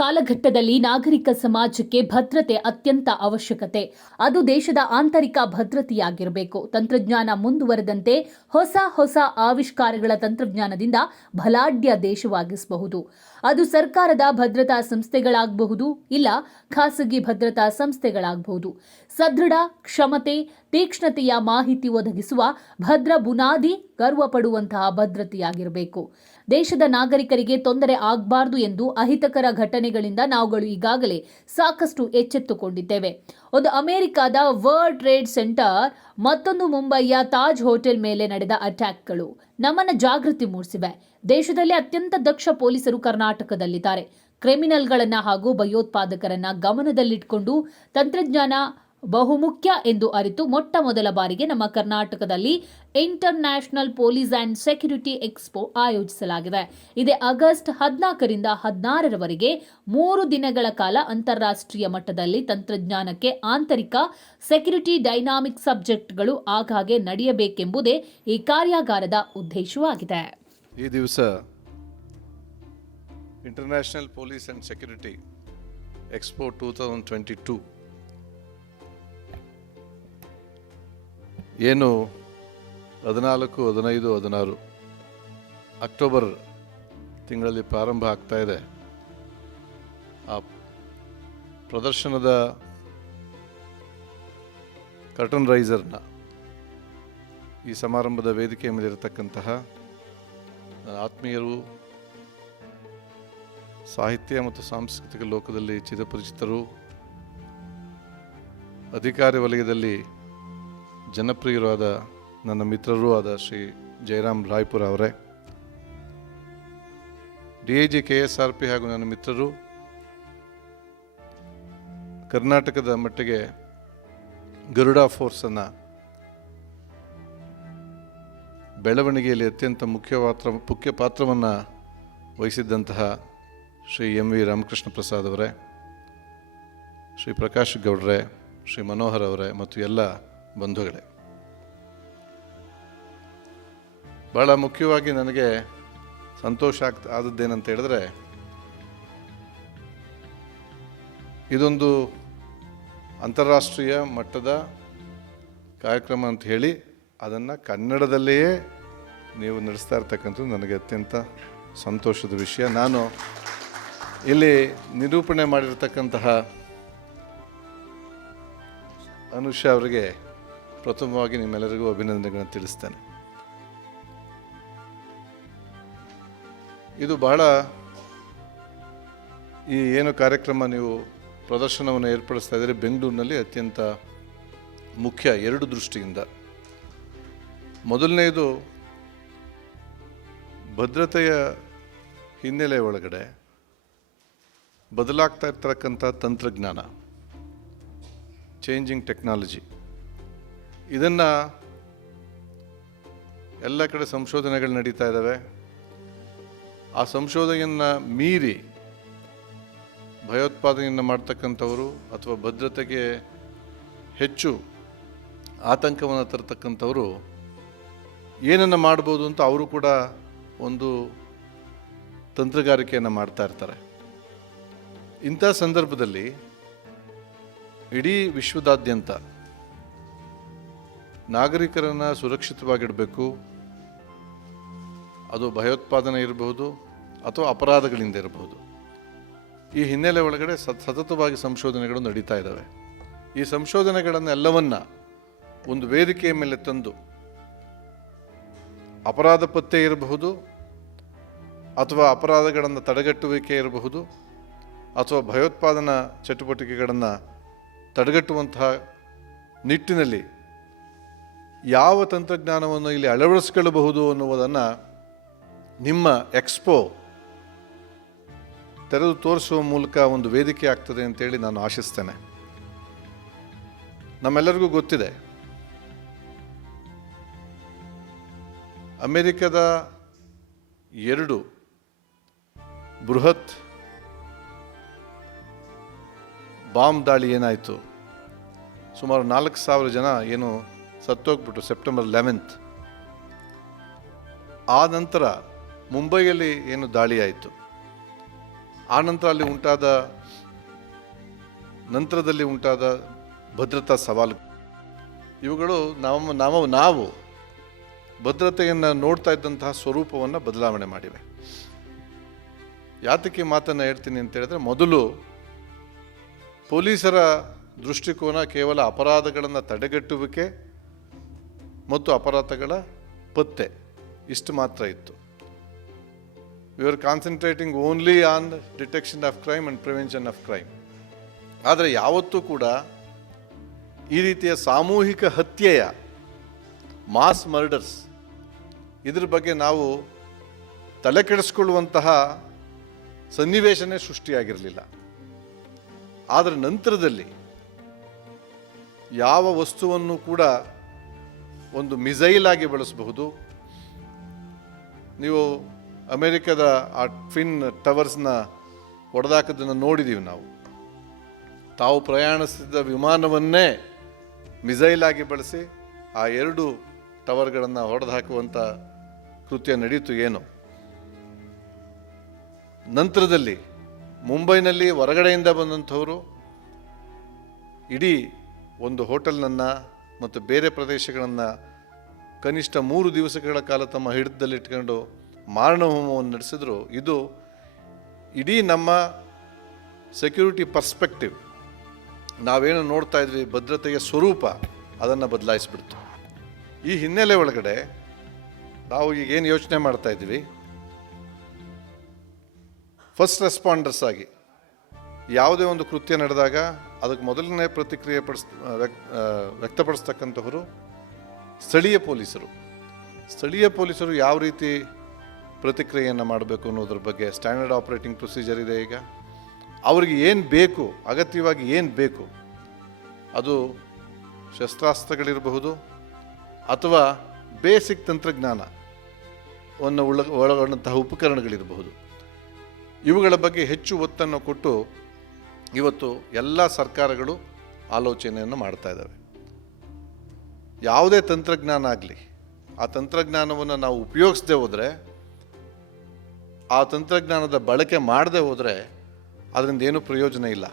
ಕಾಲಘಟ್ಟದಲ್ಲಿ ನಾಗರಿಕ ಸಮಾಜಕ್ಕೆ ಭದ್ರತೆ ಅತ್ಯಂತ ಅವಶ್ಯಕತೆ. ಅದು ದೇಶದ ಆಂತರಿಕ ಭದ್ರತೆಯಾಗಿರಬೇಕು. ತಂತ್ರಜ್ಞಾನ ಮುಂದುವರೆದಂತೆ ಹೊಸ ಆವಿಷ್ಕಾರಗಳ ತಂತ್ರಜ್ಞಾನದಿಂದ ಬಲಾಢ್ಯ ದೇಶವಾಗಿಸಬಹುದು. ಅದು ಸರ್ಕಾರದ ಭದ್ರತಾ ಸಂಸ್ಥೆಗಳಾಗಬಹುದು, ಇಲ್ಲ ಖಾಸಗಿ ಭದ್ರತಾ ಸಂಸ್ಥೆಗಳಾಗಬಹುದು. ಸದೃಢ, ಕ್ಷಮತೆ, ತೀಕ್ಷ್ಣತೆಯ ಮಾಹಿತಿ ಒದಗಿಸುವ ಭದ್ರ ಬುನಾದಿ ಗರ್ವ ಪಡುವಂತಹ ಭದ್ರತೆಯಾಗಿರಬೇಕು. ದೇಶದ ನಾಗರಿಕರಿಗೆ ತೊಂದರೆ ಆಗಬಾರದು ಎಂದು ಅಹಿತಕರ ಘಟನೆಗಳಿಂದ ನಾವುಗಳು ಈಗಾಗಲೇ ಸಾಕಷ್ಟು ಎಚ್ಚೆತ್ತುಕೊಂಡಿದ್ದೇವೆ. ಒಂದು ಅಮೆರಿಕದ ವರ್ಲ್ಡ್ ಟ್ರೇಡ್ ಸೆಂಟರ್, ಮತ್ತೊಂದು ಮುಂಬಯಿಯ ತಾಜ್ ಹೋಟೆಲ್ ಮೇಲೆ ನಡೆದ ಅಟ್ಯಾಕ್ಗಳು ನಮ್ಮನ್ನ ಜಾಗೃತಿ ಮೂಡಿಸಿವೆ. ದೇಶದಲ್ಲಿ ಅತ್ಯಂತ ದಕ್ಷ ಪೊಲೀಸರು ಕರ್ನಾಟಕದಲ್ಲಿದ್ದಾರೆ. ಕ್ರಿಮಿನಲ್ಗಳನ್ನ ಹಾಗೂ ಭಯೋತ್ಪಾದಕರನ್ನ ಗಮನದಲ್ಲಿಟ್ಟುಕೊಂಡು ತಂತ್ರಜ್ಞಾನ ಬಹುಮುಖ್ಯ ಎಂದು ಅರಿತು ಮೊಟ್ಟ ಮೊದಲ ಬಾರಿಗೆ ನಮ್ಮ ಕರ್ನಾಟಕದಲ್ಲಿ international police and security expo ಆಯೋಜಿಸಲಾಗಿದೆ. ಇದೇ ಆಗಸ್ಟ್ 14ರಿಂದ 16ರವರೆಗೆ 3 ದಿನಗಳ ಕಾಲ ಅಂತಾರಾಷ್ಟ್ರೀಯ ಮಟ್ಟದಲ್ಲಿ ತಂತ್ರಜ್ಞಾನಕ್ಕೆ ಆಂತರಿಕ ಸೆಕ್ಯೂರಿಟಿ ಡೈನಾಮಿಕ್ ಸಬ್ಜೆಕ್ಟ್ಗಳು ಆಗಾಗ್ಗೆ ನಡೆಯಬೇಕೆಂಬುದೇ ಈ ಕಾರ್ಯಾಗಾರದ ಉದ್ದೇಶವಾಗಿದೆ. ಈ ದಿವಸ international police and security expo 2022 ಏನು 14, 15, 16 ಅಕ್ಟೋಬರ್ ತಿಂಗಳಲ್ಲಿ ಪ್ರಾರಂಭ ಆಗ್ತಾ ಇದೆ. ಆ ಪ್ರದರ್ಶನದ ಕರ್ಟನ್ ರೈಸರ್ನ ಈ ಸಮಾರಂಭದ ವೇದಿಕೆಯ ಮೇಲಿರತಕ್ಕಂತಹ ಆತ್ಮೀಯರು, ಸಾಹಿತ್ಯ ಮತ್ತು ಸಾಂಸ್ಕೃತಿಕ ಲೋಕದಲ್ಲಿ ಚಿರಪರಿಚಿತರು, ಅಧಿಕಾರಿ ವಲಯದಲ್ಲಿ ಜನಪ್ರಿಯರೂ ಆದ ನನ್ನ ಮಿತ್ರರೂ ಆದ ಶ್ರೀ ಜಯರಾಮ್ ರಾಯ್ಪುರ ಅವರೇ, DIG KSRP ಹಾಗೂ ನನ್ನ ಮಿತ್ರರು, ಕರ್ನಾಟಕದ ಮಟ್ಟಿಗೆ ಗರುಡ ಫೋರ್ಸನ್ನು ಬೆಳವಣಿಗೆಯಲ್ಲಿ ಅತ್ಯಂತ ಮುಖ್ಯ ಪಾತ್ರವನ್ನು ವಹಿಸಿದ್ದಂತಹ ಶ್ರೀ MV ರಾಮಕೃಷ್ಣ ಪ್ರಸಾದ್ ಅವರೇ, ಶ್ರೀ ಪ್ರಕಾಶ್ ಗೌಡ್ರೆ, ಶ್ರೀ ಮನೋಹರ್ ಅವರೇ ಮತ್ತು ಎಲ್ಲ ಬಂಧುಗಳೇ, ಭಾಳ ಮುಖ್ಯವಾಗಿ ನನಗೆ ಸಂತೋಷ ಆದದ್ದೇನಂತ ಹೇಳಿದ್ರೆ, ಇದೊಂದು ಅಂತಾರಾಷ್ಟ್ರೀಯ ಮಟ್ಟದ ಕಾರ್ಯಕ್ರಮ ಅಂತ ಹೇಳಿ ಅದನ್ನು ಕನ್ನಡದಲ್ಲಿಯೇ ನೀವು ನಡೆಸ್ತಾ ಇರ್ತಕ್ಕಂಥದ್ದು ನನಗೆ ಅತ್ಯಂತ ಸಂತೋಷದ ವಿಷಯ. ನಾನು ಇಲ್ಲಿ ನಿರೂಪಣೆ ಮಾಡಿರ್ತಕ್ಕಂತಹ ಅನುಷಾ ಅವರಿಗೆ ಪ್ರಥಮವಾಗಿ ನಿಮ್ಮೆಲ್ಲರಿಗೂ ಅಭಿನಂದನೆಗಳನ್ನು ತಿಳಿಸ್ತೇನೆ. ಇದು ಬಹಳ ಈ ಏನು ಕಾರ್ಯಕ್ರಮ ನೀವು ಪ್ರದರ್ಶನವನ್ನು ಏರ್ಪಡಿಸ್ತಾ ಇದ್ದೀರಿ ಬೆಂಗಳೂರಿನಲ್ಲಿ ಅತ್ಯಂತ ಮುಖ್ಯ 2 ದೃಷ್ಟಿಯಿಂದ. ಮೊದಲನೆಯದು, ಭದ್ರತೆಯ ಹಿನ್ನೆಲೆ ಒಳಗಡೆ ಬದಲಾಗ್ತಾ ಇರ್ತಕ್ಕಂಥ ತಂತ್ರಜ್ಞಾನ, ಚೇಂಜಿಂಗ್ ಟೆಕ್ನಾಲಜಿ, ಇದನ್ನು ಎಲ್ಲ ಕಡೆ ಸಂಶೋಧನೆಗಳು ನಡೀತಾ ಇದ್ದಾವೆ. ಆ ಸಂಶೋಧನೆಯನ್ನು ಮೀರಿ ಭಯೋತ್ಪಾದನೆಯನ್ನು ಮಾಡ್ತಕ್ಕಂಥವರು ಅಥವಾ ಭದ್ರತೆಗೆ ಹೆಚ್ಚು ಆತಂಕವನ್ನು ತರತಕ್ಕಂಥವರು ಏನನ್ನು ಮಾಡ್ಬೋದು ಅಂತ ಅವರು ಕೂಡ ಒಂದು ತಂತ್ರಗಾರಿಕೆಯನ್ನು ಮಾಡ್ತಾ ಇರ್ತಾರೆ. ಇಂಥ ಸಂದರ್ಭದಲ್ಲಿ ಇಡೀ ವಿಶ್ವದಾದ್ಯಂತ ನಾಗರಿಕರನ್ನು ಸುರಕ್ಷಿತವಾಗಿಡಬೇಕು. ಅದು ಭಯೋತ್ಪಾದನೆ ಇರಬಹುದು ಅಥವಾ ಅಪರಾಧಗಳಿಂದ ಇರಬಹುದು. ಈ ಹಿನ್ನೆಲೆ ಒಳಗಡೆ ಸತತವಾಗಿ ಸಂಶೋಧನೆಗಳು ನಡೀತಾ ಇದ್ದಾವೆ. ಈ ಸಂಶೋಧನೆಗಳನ್ನೆಲ್ಲವನ್ನ ಒಂದು ವೇದಿಕೆಯ ಮೇಲೆ ತಂದು ಅಪರಾಧ ಪತ್ತೆ ಇರಬಹುದು, ಅಥವಾ ಅಪರಾಧಗಳನ್ನು ತಡೆಗಟ್ಟುವಿಕೆ ಇರಬಹುದು, ಅಥವಾ ಭಯೋತ್ಪಾದನಾ ಚಟುವಟಿಕೆಗಳನ್ನು ತಡೆಗಟ್ಟುವಂತಹ ನಿಟ್ಟಿನಲ್ಲಿ ಯಾವ ತಂತ್ರಜ್ಞಾನವನ್ನು ಇಲ್ಲಿ ಅಳವಡಿಸಿಕೊಳ್ಳಬಹುದು ಅನ್ನುವುದನ್ನು ನಿಮ್ಮ ಎಕ್ಸ್ಪೋ ತೆರೆದು ತೋರಿಸುವ ಮೂಲಕ ಒಂದು ವೇದಿಕೆ ಆಗ್ತದೆ ಅಂತೇಳಿ ನಾನು ಆಶಿಸ್ತೇನೆ. ನಮ್ಮೆಲ್ಲರಿಗೂ ಗೊತ್ತಿದೆ, ಅಮೆರಿಕದ 2 ಬೃಹತ್ ಬಾಂಬ್ ದಾಳಿ ಏನಾಯಿತು, ಸುಮಾರು 4,000 ಜನ ಏನು ಸತ್ತೋಗ್ಬಿಟ್ಟು ಸೆಪ್ಟೆಂಬರ್ 11th. ಆ ನಂತರ ಮುಂಬೈಯಲ್ಲಿ ಏನು ದಾಳಿ ಆಯಿತು, ನಂತರದಲ್ಲಿ ಉಂಟಾದ ಭದ್ರತಾ ಸವಾಲು, ಇವುಗಳು ನಾವು ಭದ್ರತೆಯನ್ನು ನೋಡ್ತಾ ಇದ್ದಂತಹ ಸ್ವರೂಪವನ್ನು ಬದಲಾವಣೆ ಮಾಡಿವೆ. ಯಾತಕ್ಕೆ ಮಾತನ್ನು ಹೇಳ್ತೀನಿ ಅಂತ ಹೇಳಿದ್ರೆ, ಮೊದಲು ಪೊಲೀಸರ ದೃಷ್ಟಿಕೋನ ಕೇವಲ ಅಪರಾಧಗಳನ್ನು ತಡೆಗಟ್ಟುವಿಕೆ ಮತ್ತು ಅಪರಾಧಗಳ ಪತ್ತೆ ಇಷ್ಟು ಮಾತ್ರ ಇತ್ತು. We are concentrating only on detection of crime and prevention of crime. ಆದರೆ ಯಾವತ್ತೂ ಕೂಡ ಈ ರೀತಿಯ ಸಾಮೂಹಿಕ ಹತ್ಯೆಯ ಮಾಸ್ ಮರ್ಡರ್ಸ್ ಇದ್ರ ಬಗ್ಗೆ ನಾವು ತಲೆ ಕೆಡಿಸ್ಕೊಳ್ಳುವಂತಹ ಸನ್ನಿವೇಶನೇ ಸೃಷ್ಟಿಯಾಗಿರಲಿಲ್ಲ. ಆದರೆ ನಂತರದಲ್ಲಿ ಯಾವ ವಸ್ತುವನ್ನು ಕೂಡ ಒಂದು ಮಿಸೈಲ್ ಆಗಿ ಬಳಸಬಹುದು. ನೀವು ಅಮೆರಿಕದ ಆ ಟ್ವಿನ್ ಟವರ್ಸ್ನ ಹೊಡೆದಾಕೋದನ್ನು ನೋಡಿದ್ದೀವಿ ನಾವು. ತಾವು ಪ್ರಯಾಣಿಸಿದ ವಿಮಾನವನ್ನೇ ಮಿಸೈಲ್ ಆಗಿ ಬಳಸಿ ಆ 2 ಟವರ್ಗಳನ್ನು ಹೊಡೆದು ಹಾಕುವಂಥ ಕೃತ್ಯ ನಡೀತು ಏನೋ. ನಂತರದಲ್ಲಿ ಮುಂಬೈನಲ್ಲಿ ಹೊರಗಡೆಯಿಂದ ಬಂದಂಥವರು ಇಡೀ ಒಂದು ಹೋಟೆಲ್ನನ್ನು ಮತ್ತು ಬೇರೆ ಪ್ರದೇಶಗಳನ್ನು ಕನಿಷ್ಠ 3 ದಿವಸಗಳ ಕಾಲ ತಮ್ಮ ಹಿಡಿತದಲ್ಲಿಟ್ಕೊಂಡು ಮಾರಣ ಹೋಮವನ್ನು ನಡೆಸಿದ್ರು. ಇದು ಇಡೀ ನಮ್ಮ ಸೆಕ್ಯೂರಿಟಿ ಪರ್ಸ್ಪೆಕ್ಟಿವ್, ನಾವೇನು ನೋಡ್ತಾ ಇದ್ವಿ ಭದ್ರತೆಯ ಸ್ವರೂಪ, ಅದನ್ನು ಬದಲಾಯಿಸ್ಬಿಡ್ತು. ಈ ಹಿನ್ನೆಲೆ ಒಳಗಡೆ ನಾವು ಈಗೇನು ಯೋಚನೆ ಮಾಡ್ತಾ ಇದ್ವಿ, ಫಸ್ಟ್ ರೆಸ್ಪಾಂಡರ್ಸ್ ಆಗಿ ಯಾವುದೇ ಒಂದು ಕೃತ್ಯ ನಡೆದಾಗ ಅದಕ್ಕೆ ಮೊದಲನೇ ಪ್ರತಿಕ್ರಿಯೆ ವ್ಯಕ್ತಪಡಿಸ್ತಕ್ಕಂಥವರು ಸ್ಥಳೀಯ ಪೊಲೀಸರು ಯಾವ ರೀತಿ ಪ್ರತಿಕ್ರಿಯೆಯನ್ನು ಮಾಡಬೇಕು ಅನ್ನೋದ್ರ ಬಗ್ಗೆ ಸ್ಟ್ಯಾಂಡರ್ಡ್ ಆಪರೇಟಿಂಗ್ ಪ್ರೊಸೀಜರ್ ಇದೆ. ಈಗ ಅವ್ರಿಗೆ ಏನು ಬೇಕು, ಅಗತ್ಯವಾಗಿ ಏನು ಬೇಕು, ಅದು ಶಸ್ತ್ರಾಸ್ತ್ರಗಳಿರಬಹುದು ಅಥವಾ ಬೇಸಿಕ್ ತಂತ್ರಜ್ಞಾನವನ್ನು ಒಳಗೊಂಡಂತಹ ಉಪಕರಣಗಳಿರಬಹುದು. ಇವುಗಳ ಬಗ್ಗೆ ಹೆಚ್ಚು ಒತ್ತನ್ನು ಕೊಟ್ಟು ಇವತ್ತು ಎಲ್ಲ ಸರ್ಕಾರಗಳು ಆಲೋಚನೆಯನ್ನು ಮಾಡ್ತಾ ಇದ್ದಾವೆ. ಯಾವುದೇ ತಂತ್ರಜ್ಞಾನ ಆಗಲಿ, ಆ ತಂತ್ರಜ್ಞಾನವನ್ನು ನಾವು ಉಪಯೋಗಿಸದೆ ಹೋದರೆ, ಆ ತಂತ್ರಜ್ಞಾನದ ಬಳಕೆ ಮಾಡದೆ ಹೋದರೆ ಅದರಿಂದ ಏನೂ ಪ್ರಯೋಜನ ಇಲ್ಲ.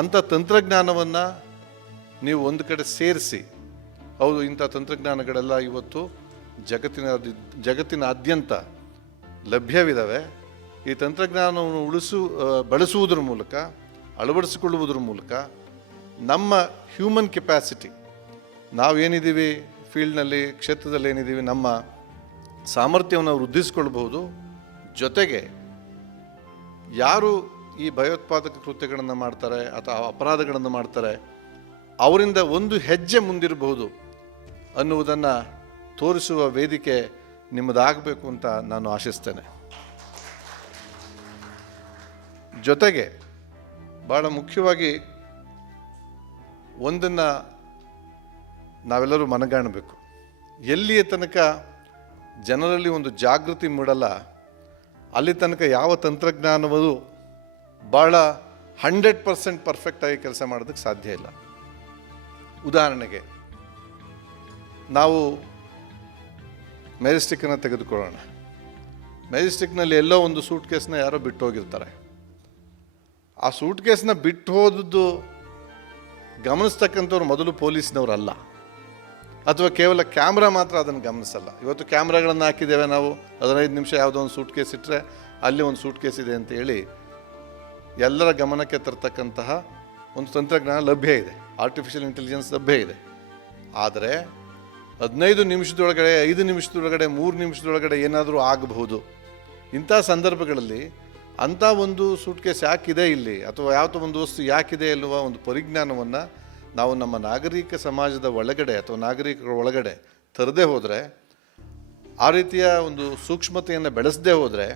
ಅಂಥ ತಂತ್ರಜ್ಞಾನವನ್ನು ನೀವು ಒಂದು ಕಡೆ ಸೇರಿಸಿ, ಹೌದು ಇಂಥ ತಂತ್ರಜ್ಞಾನಗಳೆಲ್ಲ ಇವತ್ತು ಜಗತ್ತಿನಾದ್ಯಂತ ಲಭ್ಯವಿದ್ದಾವೆ, ಈ ತಂತ್ರಜ್ಞಾನವನ್ನು ಬಳಸುವುದರ ಮೂಲಕ, ಅಳವಡಿಸಿಕೊಳ್ಳುವುದರ ಮೂಲಕ ನಮ್ಮ ಹ್ಯೂಮನ್ ಕೆಪ್ಯಾಸಿಟಿ, ನಾವೇನಿದ್ದೀವಿ ಫೀಲ್ಡ್ನಲ್ಲಿ, ಕ್ಷೇತ್ರದಲ್ಲಿ ಏನಿದ್ದೀವಿ, ನಮ್ಮ ಸಾಮರ್ಥ್ಯವನ್ನು ವೃದ್ಧಿಸಿಕೊಳ್ಬಹುದು. ಜೊತೆಗೆ ಯಾರು ಈ ಭಯೋತ್ಪಾದಕ ಕೃತ್ಯಗಳನ್ನು ಮಾಡ್ತಾರೆ ಅಥವಾ ಅಪರಾಧಗಳನ್ನು ಮಾಡ್ತಾರೆ, ಅವರಿಂದ ಒಂದು ಹೆಜ್ಜೆ ಮುಂದಿರಬಹುದು ಅನ್ನುವುದನ್ನು ತೋರಿಸುವ ವೇದಿಕೆ ನಿಮ್ಮದಾಗಬೇಕು ಅಂತ ನಾನು ಆಶಿಸ್ತೇನೆ. ಜೊತೆಗೆ ಭಾಳ ಮುಖ್ಯವಾಗಿ ಒಂದನ್ನು ನಾವೆಲ್ಲರೂ ಮನಗಾಣಬೇಕು, ಎಲ್ಲಿಯ ತನಕ ಜನರಲ್ಲಿ ಒಂದು ಜಾಗೃತಿ ಮೂಡಲ್ಲ, ಅಲ್ಲಿ ತನಕ ಯಾವ ತಂತ್ರಜ್ಞಾನವೂ ಭಾಳ 100% ಪರ್ಫೆಕ್ಟಾಗಿ ಕೆಲಸ ಮಾಡೋದಕ್ಕೆ ಸಾಧ್ಯ ಇಲ್ಲ. ಉದಾಹರಣೆಗೆ ನಾವು ಮೆಜೆಸ್ಟಿಕ್ಕನ್ನು ತೆಗೆದುಕೊಳ್ಳೋಣ. ಮೆಜೆಸ್ಟಿಕ್ನಲ್ಲಿ ಎಲ್ಲೋ ಒಂದು ಸೂಟ್ ಕೇಸನ್ನ ಯಾರೋ ಬಿಟ್ಟು ಹೋಗಿರ್ತಾರೆ. ಆ ಸೂಟ್ ಕೇಸನ್ನ ಬಿಟ್ಟು ಹೋದದ್ದು ಗಮನಿಸ್ತಕ್ಕಂಥವ್ರು ಮೊದಲು ಪೊಲೀಸ್ನವರಲ್ಲ, ಅಥವಾ ಕೇವಲ ಕ್ಯಾಮ್ರಾ ಮಾತ್ರ ಅದನ್ನು ಗಮನಿಸಲ್ಲ. ಇವತ್ತು ಕ್ಯಾಮ್ರಾಗಳನ್ನು ಹಾಕಿದ್ದೇವೆ ನಾವು, 15 ನಿಮಿಷ ಯಾವುದೋ ಒಂದು ಸೂಟ್ ಕೇಸ್ ಇಟ್ಟರೆ ಅಲ್ಲಿ ಒಂದು ಸೂಟ್ ಕೇಸ್ ಇದೆ ಅಂತೇಳಿ ಎಲ್ಲರ ಗಮನಕ್ಕೆ ತರ್ತಕ್ಕಂತಹ ಒಂದು ತಂತ್ರಜ್ಞಾನ ಲಭ್ಯ ಇದೆ, ಆರ್ಟಿಫಿಷಿಯಲ್ ಇಂಟೆಲಿಜೆನ್ಸ್ ಲಭ್ಯ ಇದೆ. ಆದರೆ 15 ನಿಮಿಷದೊಳಗಡೆ, 5 ನಿಮಿಷದೊಳಗಡೆ, 3 ನಿಮಿಷದೊಳಗಡೆ ಏನಾದರೂ ಆಗಬಹುದು. ಇಂಥ ಸಂದರ್ಭಗಳಲ್ಲಿ ಅಂಥ ಒಂದು ಸೂಟ್ ಕೇಸ್ ಯಾಕಿದೆ ಇಲ್ಲಿ, ಅಥವಾ ಯಾವುದೋ ಒಂದು ವಸ್ತು ಯಾಕಿದೆ ಎನ್ನುವ ಒಂದು ಪರಿಜ್ಞಾನವನ್ನು ನಾವು ನಮ್ಮ ನಾಗರಿಕ ಸಮಾಜದ ಒಳಗಡೆ ಅಥವಾ ನಾಗರಿಕರ ಒಳಗಡೆ ತರದೇ ಹೋದರೆ, ಆ ರೀತಿಯ ಒಂದು ಸೂಕ್ಷ್ಮತೆಯನ್ನು ಬೆಳೆಸದೇ ಹೋದರೆ